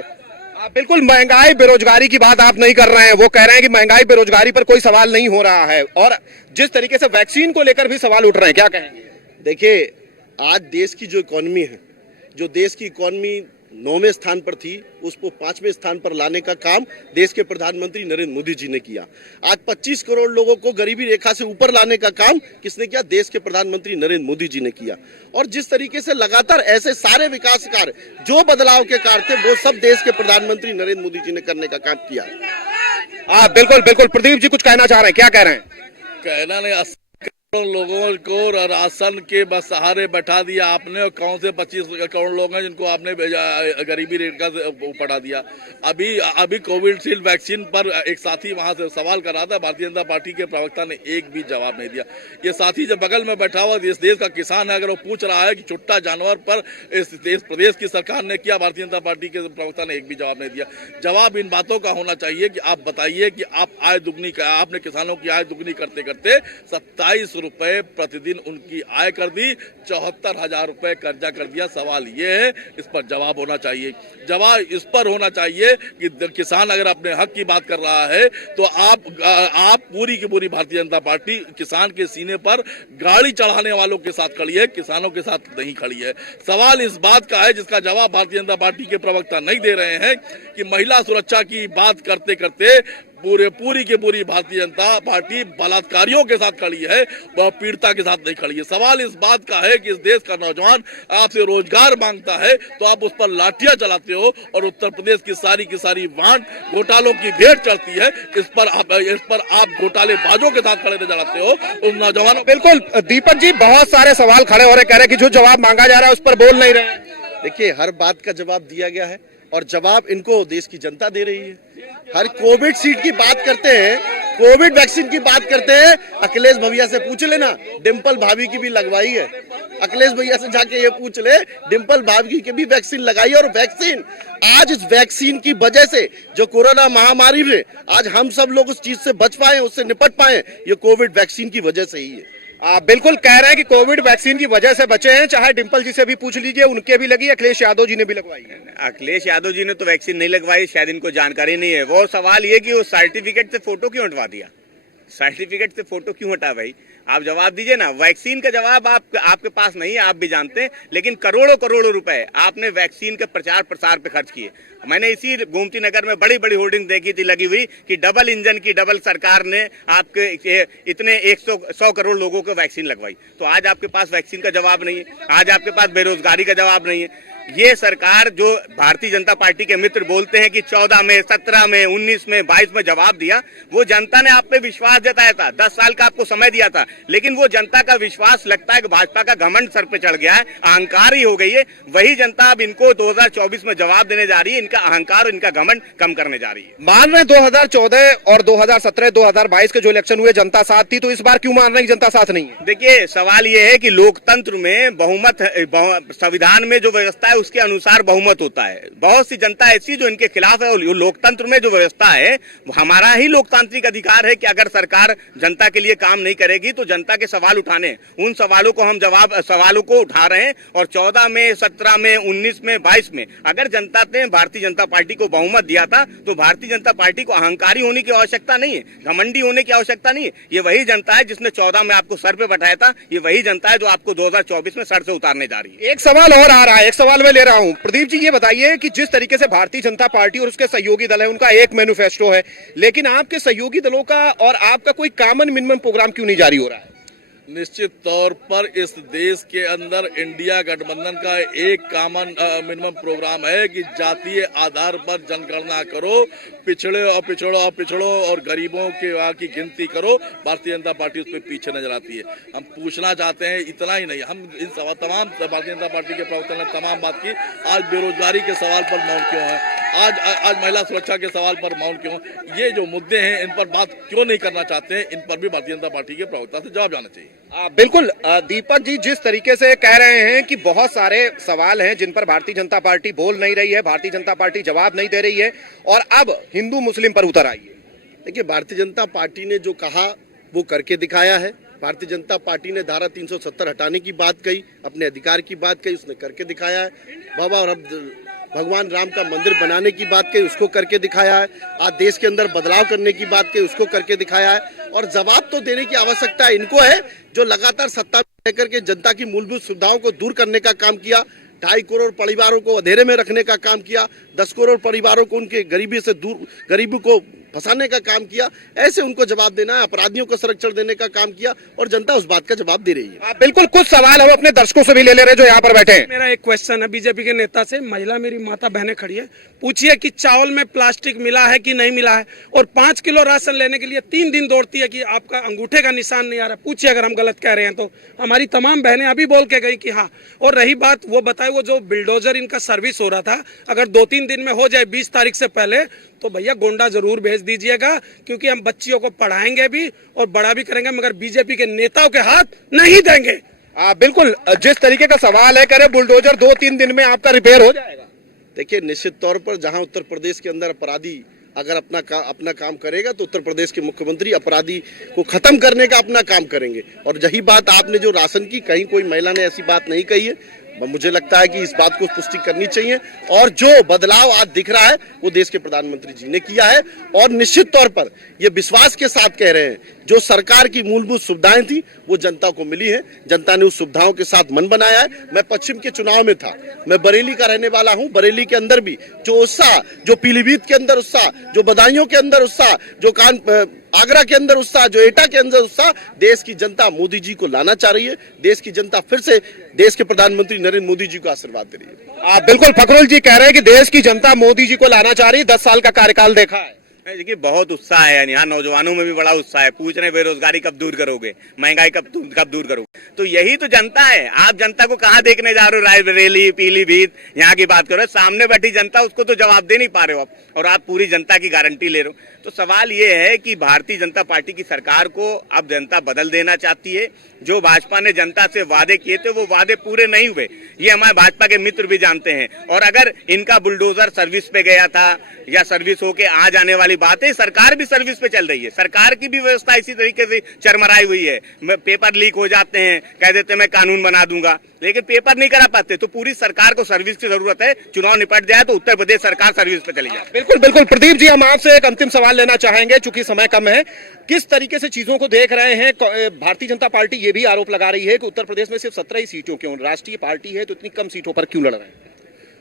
बिल्कुल, महंगाई बेरोजगारी की बात आप नहीं कर रहे हैं। वो कह रहे हैं कि महंगाई बेरोजगारी पर कोई सवाल नहीं हो रहा है, और जिस तरीके से वैक्सीन को लेकर भी सवाल उठ रहे हैं, क्या कहेंगे? देखिए, आज देश की जो इकोनॉमी है, जो देश की इकोनॉमी 9वें स्थान पर थी, उसको 5वें स्थान पर लाने का काम देश के प्रधानमंत्री नरेंद्र मोदी जी ने किया। आज 25 करोड़ लोगों को गरीबी रेखा से ऊपर लाने का काम किसने किया? देश के प्रधानमंत्री नरेंद्र मोदी जी ने किया। और जिस तरीके से लगातार ऐसे सारे विकास कार्य, जो बदलाव के कार्य थे, वो सब देश के प्रधानमंत्री नरेंद्र मोदी जी ने करने का काम किया। बिल्कुल बिल्कुल। प्रदीप जी कुछ कहना चाह रहे हैं, क्या कह रहे हैं? कहना नहीं, 80 करोड़ लोगों को राशन के बस सहारे बैठा दिया आपने, और कौन से 25 करोड़ लोग हैं जिनको आपने गरीबी रेखा से ऊपर दिया। अभी कोविशील्ड वैक्सीन पर एक साथी वहां से सवाल कर रहा था, भारतीय जनता पार्टी के प्रवक्ता ने एक भी जवाब नहीं दिया। ये साथी जब बगल में बैठा हुआ इस देश का किसान है, अगर वो पूछ रहा है कि छुट्टा जानवर पर इस देश प्रदेश की सरकार ने किया, भारतीय जनता पार्टी के प्रवक्ता ने एक भी जवाब नहीं दिया। जवाब इन बातों का होना चाहिए कि आप बताइए कि आप आय दुगनी, आपने किसानों की आय दुगनी करते करते 27 रुपए प्रतिदिन उनकी आय कर दी, 74,000 रुपए कर्जा कर दिया। सवाल ये है, इस पर जवाब होना चाहिए। जवाब इस पर होना चाहिए कि किसान अगर अपने हक की बात कर रहा है तो आप पूरी की पूरी भारतीय जनता पार्टी किसान के सीने पर गाड़ी चढ़ाने वालों के साथ खड़ी है, किसानों के साथ नहीं खड़ी है। सवाल इस बात का है जिसका जवाब भारतीय जनता पार्टी के प्रवक्ता नहीं दे रहे हैं कि महिला सुरक्षा की बात करते करते पूरी की पूरी भारतीय जनता पार्टी बलात्कारियों के साथ खड़ी है, वह पीड़िता के साथ नहीं खड़ी है। सवाल इस बात का है कि इस देश का नौजवान आपसे रोजगार मांगता है तो आप उस पर लाठियां चलाते हो, और उत्तर प्रदेश की सारी वांड घोटालों की भेंट चढ़ती है। इस पर आप घोटालेबाजों के साथ खड़े नजर आते हो उन नौजवानों। बिल्कुल दीपक जी, बहुत सारे सवाल खड़े हो रहे, कह रहे हैं कि जो जवाब मांगा जा रहा है उस पर बोल नहीं रहे। देखिए, हर बात का जवाब दिया गया है, और जवाब इनको देश की जनता दे रही है। हर कोविड सीट की बात करते हैं, कोविड वैक्सीन की बात करते हैं, अखिलेश भैया से पूछ लेना, डिम्पल भाभी की भी लगवाई है। अखिलेश भैया से जाके ये पूछ ले, डिम्पल भाभी की भी वैक्सीन लगाई। और वैक्सीन, आज इस वैक्सीन की वजह से जो कोरोना महामारी में आज हम सब लोग उस चीज से बच पाए, उससे निपट पाए, ये कोविड वैक्सीन की वजह से ही है। बिल्कुल कह रहे हैं कि कोविड वैक्सीन की वजह से बचे हैं। चाहे डिम्पल जी से भी पूछ लीजिए, उनके भी लगी, अखिलेश यादव जी ने भी लगवाई है। अखिलेश यादव जी ने तो वैक्सीन नहीं लगवाई, शायद इनको जानकारी नहीं है। वो सवाल ये कि वो सर्टिफिकेट से फोटो क्यों हटवा दिया? सर्टिफिकेट से फोटो क्यों हटा भाई? आप जवाब दीजिए ना। वैक्सीन का जवाब आपके पास नहीं है, आप भी जानते हैं, लेकिन करोड़ों रुपए आपने वैक्सीन के प्रचार प्रसार पे खर्च किए। मैंने इसी गोमती नगर में बड़ी बड़ी होर्डिंग देखी थी लगी हुई कि डबल इंजन की डबल सरकार ने आपके इतने 100 करोड़ लोगों को वैक्सीन लगवाई। तो आज आपके पास वैक्सीन का जवाब नहीं है, आज आपके पास बेरोजगारी का जवाब नहीं है। ये सरकार जो भारतीय जनता पार्टी के मित्र बोलते हैं कि 14 में, 17 में, 19 में, 22 में जवाब दिया, वो जनता ने आप पे विश्वास जताया था, 10 साल का आपको समय दिया था, लेकिन वो जनता का विश्वास लगता है कि भाजपा का घमंड सर पे चढ़ गया है, अहंकार ही हो गई है। वही जनता अब इनको 2024 में जवाब देने जा रही है, इनका अहंकार और इनका घमंड कम करने जा रही है। मान रहे 2014 और 2017, 2022 के जो इलेक्शन हुए जनता साथ थी, तो इस बार क्यों मान रहे जनता साथ नहीं है? देखिए, सवाल ये है कि लोकतंत्र में बहुमत, संविधान में जो व्यवस्था है उसके अनुसार बहुमत होता है। बहुत सी जनता ऐसी जो इनके खिलाफ है, और लोकतंत्र में जो व्यवस्था है हमारा ही लोकतांत्रिक अधिकार है कि अगर सरकार जनता के लिए काम नहीं करेगी तो जनता के सवाल उठाने, उन सवालों को हम सवालों को उठा रहे हैं। और 14 में, 17 में, 19 में, 22 में अगर जनता ने भारतीय जनता पार्टी को बहुमत दिया था तो भारतीय जनता पार्टी को अहंकारी होने की आवश्यकता नहीं है, घमंडी होने की आवश्यकता नहीं है। ये वही जनता है जिसने 14 में आपको सर पे बैठाया था, ये वही जनता है जो आपको 2024 में सर से उतारने जा रही है। एक सवाल और आ रहा है, एक सवाल मैं ले रहा हूं। प्रदीप जी ये बताइए कि जिस तरीके से भारतीय जनता पार्टी और उसके सहयोगी दल है उनका एक मैनिफेस्टो है, लेकिन आपके सहयोगी दलों का और आपका कोई कॉमन मिनिमम प्रोग्राम क्यों नहीं जारी हो रहा है? निश्चित तौर पर इस देश के अंदर इंडिया गठबंधन का एक कॉमन मिनिमम प्रोग्राम है कि जातीय आधार पर जनगणना करो, पिछड़ो और गरीबों की गिनती करो। भारतीय जनता पार्टी उस पर पीछे नजर आती है। हम पूछना चाहते हैं, इतना ही नहीं, हम इन तमाम भारतीय जनता पार्टी के प्रवक्ता ने तमाम बात की। आज बेरोजगारी के सवाल पर मौन क्यों है? आज महिला सुरक्षा के सवाल पर मौन क्यों? ये जो मुद्दे हैं इन पर बात क्यों नहीं करना चाहते हैं? इन पर भी भारतीय जनता पार्टी के प्रवक्ता से जवाब आना चाहिए। बिल्कुल दीपक जी, जिस तरीके से कह रहे हैं कि बहुत सारे सवाल हैं जिन पर भारतीय जनता पार्टी बोल नहीं रही है, भारतीय जनता पार्टी जवाब नहीं दे रही है और अब हिंदू मुस्लिम पर उतर आई है। देखिए, भारतीय जनता पार्टी ने जो कहा वो करके दिखाया है। भारतीय जनता पार्टी ने धारा 370 हटाने की बात कही, अपने अधिकार की बात कही, उसने करके दिखाया है। बाबा और भगवान राम का मंदिर बनाने की बात कही, उसको करके दिखाया है। आज देश के अंदर बदलाव करने की बात कही, उसको करके दिखाया है। और जवाब तो देने की आवश्यकता इनको है जो लगातार सत्ता में रहकर के जनता की मूलभूत सुविधाओं को दूर करने का काम किया, 2.5 करोड़ परिवारों को अंधेरे में रखने का काम किया, 10 करोड़ परिवारों को उनके गरीबी को फंसाने का काम किया। ऐसे उनको जवाब देना है, अपराधियों को संरक्षण देने का काम किया और जनता उस बात का जवाब दे रही है। बिल्कुल, कुछ सवाल हम अपने दर्शकों से भी ले रहे हैं जो यहाँ पर बैठे हैं। मेरा एक क्वेश्चन है बीजेपी के नेता से। महिला मेरी माता बहनें खड़ी है, पूछिए कि चावल में प्लास्टिक मिला है कि नहीं मिला है, और 5 किलो राशन लेने के लिए 3 दिन दौड़ती है कि आपका अंगूठे का निशान नहीं आ रहा। पूछिए अगर हम गलत कह रहे हैं तो। हमारी तमाम बहनें अभी बोल के गई कि हाँ। और रही बात, वो बताए वो जो बिल्डोजर इनका सर्विस हो रहा था, अगर 2-3 दिन में हो जाए 20 तारीख से पहले तो भैया गोंडा जरूर भेज दीजिएगा, क्योंकि हम बच्चियों को पढ़ाएंगे भी और बड़ा भी करेंगे, मगर बीजेपी के नेताओं के हाथ नहीं देंगे। बिल्कुल, जिस तरीके का सवाल है, कह रहे बुलडोजर 2-3 दिन में आपका रिपेयर हो जाएगा। देखिए, निश्चित तौर पर जहां उत्तर प्रदेश के अंदर अपराधी अगर अपना काम करेगा तो उत्तर प्रदेश के मुख्यमंत्री अपराधी को खत्म करने का अपना काम करेंगे। और यही बात आपने जो राशन की, कहीं कोई महिला ने ऐसी बात नहीं कही है। मुझे लगता है कि इस बात को पुष्टि करनी चाहिए। और जो बदलाव आज दिख रहा है वो देश के प्रधानमंत्री जी ने किया है। और निश्चित तौर पर ये विश्वास के साथ कह रहे हैं, जो सरकार की मूलभूत सुविधाएं थी वो जनता को मिली है। जनता ने उस सुविधाओं के साथ मन बनाया है। मैं पश्चिम के चुनाव में था, मैं बरेली का रहने वाला हूं। बरेली के अंदर भी जो उत्साह, जो पीलीभीत के अंदर उत्साह, जो बदायूं के अंदर उत्साह, जो आगरा के अंदर उत्साह, जो एटा के अंदर उत्साह, देश की जनता मोदी जी को लाना चाह रही है। देश की जनता फिर से देश के प्रधानमंत्री नरेंद्र मोदी जी को आशीर्वाद दे रही है। बिल्कुल, फखरुल जी कह रहे हैं कि देश की जनता मोदी जी को लाना चाह रही है। 10 साल का कार्यकाल देखा है। देखिए, बहुत उत्साह है, यहाँ नौजवानों में भी बड़ा उत्साह है। पूछ रहे बेरोजगारी कब दूर करोगे, महंगाई कब दूर करोगे। तो यही तो जनता है। आप जनता को कहाँ देखने जा रहे हो? रायबरेली, पीलीभीत, यहाँ की बात करो। सामने बैठी जनता, उसको तो जवाब दे नहीं पा रहे हो आप, और आप पूरी जनता की गारंटी ले रहे हो। तो सवाल ये है कि भारतीय जनता पार्टी की सरकार को अब जनता बदल देना चाहती है। जो भाजपा ने जनता से वादे किए थे वो वादे पूरे नहीं हुए, ये हमारे भाजपा के मित्र भी जानते हैं। और अगर इनका बुलडोजर सर्विस पे गया था या सर्विस होके आ जाने वाली बात है, सरकार भी सर्विस पे चल रही है। सरकार की भी व्यवस्था इसी तरीके से चरमराई हुई है। पेपर लीक हो जाते हैं, कह देते मैं कानून बना दूंगा, लेकिन पेपर नहीं करा पाते। तो पूरी सरकार को सर्विस की जरूरत है। चुनाव निपट जाए तो उत्तर प्रदेश सरकार सर्विस पे चली जाए। बिल्कुल बिल्कुल। प्रदीप जी, हम आपसे एक अंतिम सवाल लेना चाहेंगे, चूंकि समय कम है। किस तरीके से चीजों को देख रहे हैं? भारतीय जनता पार्टी ये भी आरोप लगा रही है कि उत्तर प्रदेश में सिर्फ 17 ही सीटों, क्यों राष्ट्रीय पार्टी है तो इतनी कम सीटों पर क्यों लड़ रहे हैं?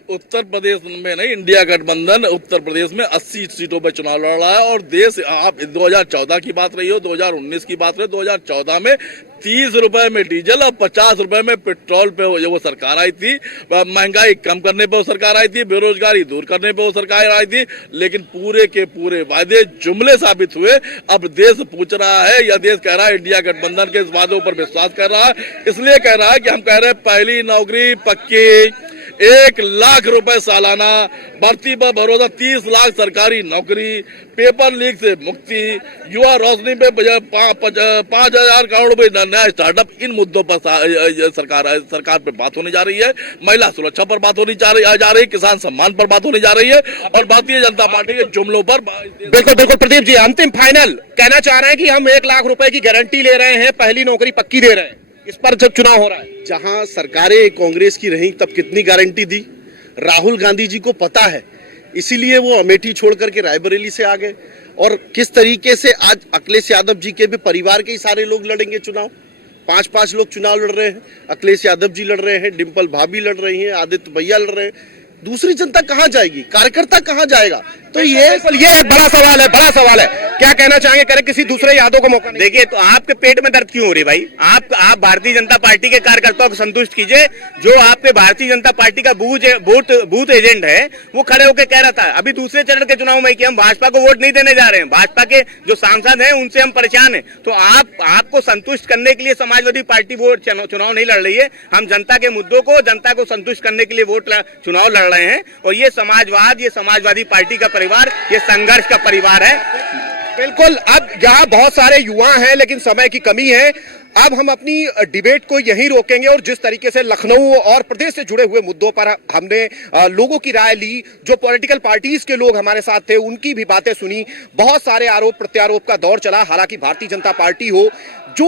उत्तर प्रदेश में नहीं, इंडिया गठबंधन उत्तर प्रदेश में 80 सीटों पर चुनाव लड़ रहा है। और देश, आप 2014 की बात रही हो, 2019 की बात रही, 2014 में 30 रुपए में डीजल और 50 रुपए में पेट्रोल पे वो सरकार आई थी। महंगाई कम करने पे वो सरकार आई थी, बेरोजगारी दूर करने पे वो सरकार आई थी। लेकिन पूरे के पूरे वादे जुमले साबित हुए। अब देश पूछ रहा है, या देश कह रहा है इंडिया गठबंधन के इस वादों पर विश्वास कर रहा है। इसलिए कह रहा है कि हम कह रहे हैं पहली नौकरी पक्की, 1 लाख रुपए सालाना, भर्ती पर भरोसा, 30 लाख सरकारी नौकरी, पेपर लीक से मुक्ति, युवा रोशनी पे 5,000 करोड़ रुपए नया स्टार्टअप, इन मुद्दों पर सरकार पे बात होने जा रही है। महिला सुरक्षा पर बात होनी जा रही, किसान सम्मान पर बात होने जा रही है और भारतीय जनता पार्टी के जुमलों पर। बिल्कुल बिल्कुल प्रदीप जी, अंतिम फाइनल कहना चाह रहे हैं कि हम 1 लाख रुपए की गारंटी ले रहे हैं, पहली नौकरी पक्की दे रहे हैं, इस पर जब चुनाव हो रहा है। जहां सरकारें कांग्रेस की रही तब कितनी गारंटी दी, राहुल गांधी जी को पता है, इसीलिए वो अमेठी छोड़ करके रायबरेली से आ गए। और किस तरीके से आज अखिलेश यादव जी के भी परिवार के ही सारे लोग लड़ेंगे चुनाव, 5-5 लोग चुनाव लड़ रहे हैं, अखिलेश यादव जी लड़ रहे हैं, डिंपल भाभी लड़ रही हैं, आदित्य भैया लड़ रहे हैं, दूसरी जनता कहां जाएगी, कार्यकर्ता कहां जाएगा? तो ये एक बड़ा सवाल है, बड़ा सवाल है, क्या कहना चाहेंगे? करें किसी दूसरे यादों को मौका नहीं। देखिए, तो आपके पेट में दर्द क्यों हो रही भाई? आप भारतीय जनता पार्टी के कार्यकर्ताओं को संतुष्ट कीजिए। जो आपके भारतीय जनता पार्टी का बूथ एजेंट है, वो खड़े होकर कह रहा था अभी दूसरे चरण के चुनाव में कि हम भाजपा को वोट नहीं देने जा रहे हैं, भाजपा के जो सांसद हैं उनसे हम परेशान हैं। तो आपको संतुष्ट करने के लिए समाजवादी पार्टी वोट चुनाव नहीं लड़ रही है। हम जनता के मुद्दों को, जनता को संतुष्ट करने के लिए चुनाव लड़ रहे हैं। और ये समाजवाद, ये समाजवादी पार्टी का परिवार, ये संघर्ष का परिवार है। बिल्कुल, अब यहाँ बहुत सारे युवा हैं लेकिन समय की कमी है। अब हम अपनी डिबेट को यहीं रोकेंगे और जिस तरीके से लखनऊ और प्रदेश से जुड़े हुए मुद्दों पर हमने लोगों की राय ली, जो पॉलिटिकल पार्टीज के लोग हमारे साथ थे उनकी भी बातें सुनी, बहुत सारे आरोप प्रत्यारोप का दौर चला। हालांकि भारतीय जनता पार्टी हो जो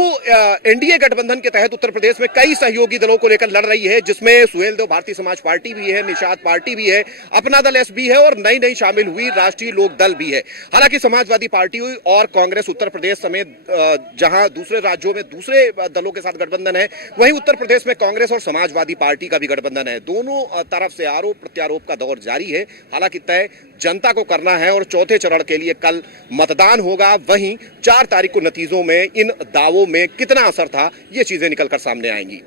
एनडीए गठबंधन के तहत उत्तर प्रदेश में कई सहयोगी दलों को लेकर लड़ रही है, जिसमें सुहेलदेव भारतीय समाज पार्टी भी है, निषाद पार्टी भी है, अपना दल एसबी है और नई शामिल हुई राष्ट्रीय लोक दल भी है। हालांकि समाजवादी पार्टी और कांग्रेस उत्तर प्रदेश समेत जहां दूसरे राज्यों में दूसरे दलों के साथ गठबंधन है, वहीं उत्तर प्रदेश में कांग्रेस और समाजवादी पार्टी का भी गठबंधन है। दोनों तरफ से आरोप प्रत्यारोप का दौर जारी है। हालांकि तय जनता को करना है और चौथे चरण के लिए कल मतदान होगा। वहीं 4 तारीख को नतीजों में इन दावों में कितना असर था, ये चीजें निकलकर सामने आएंगी।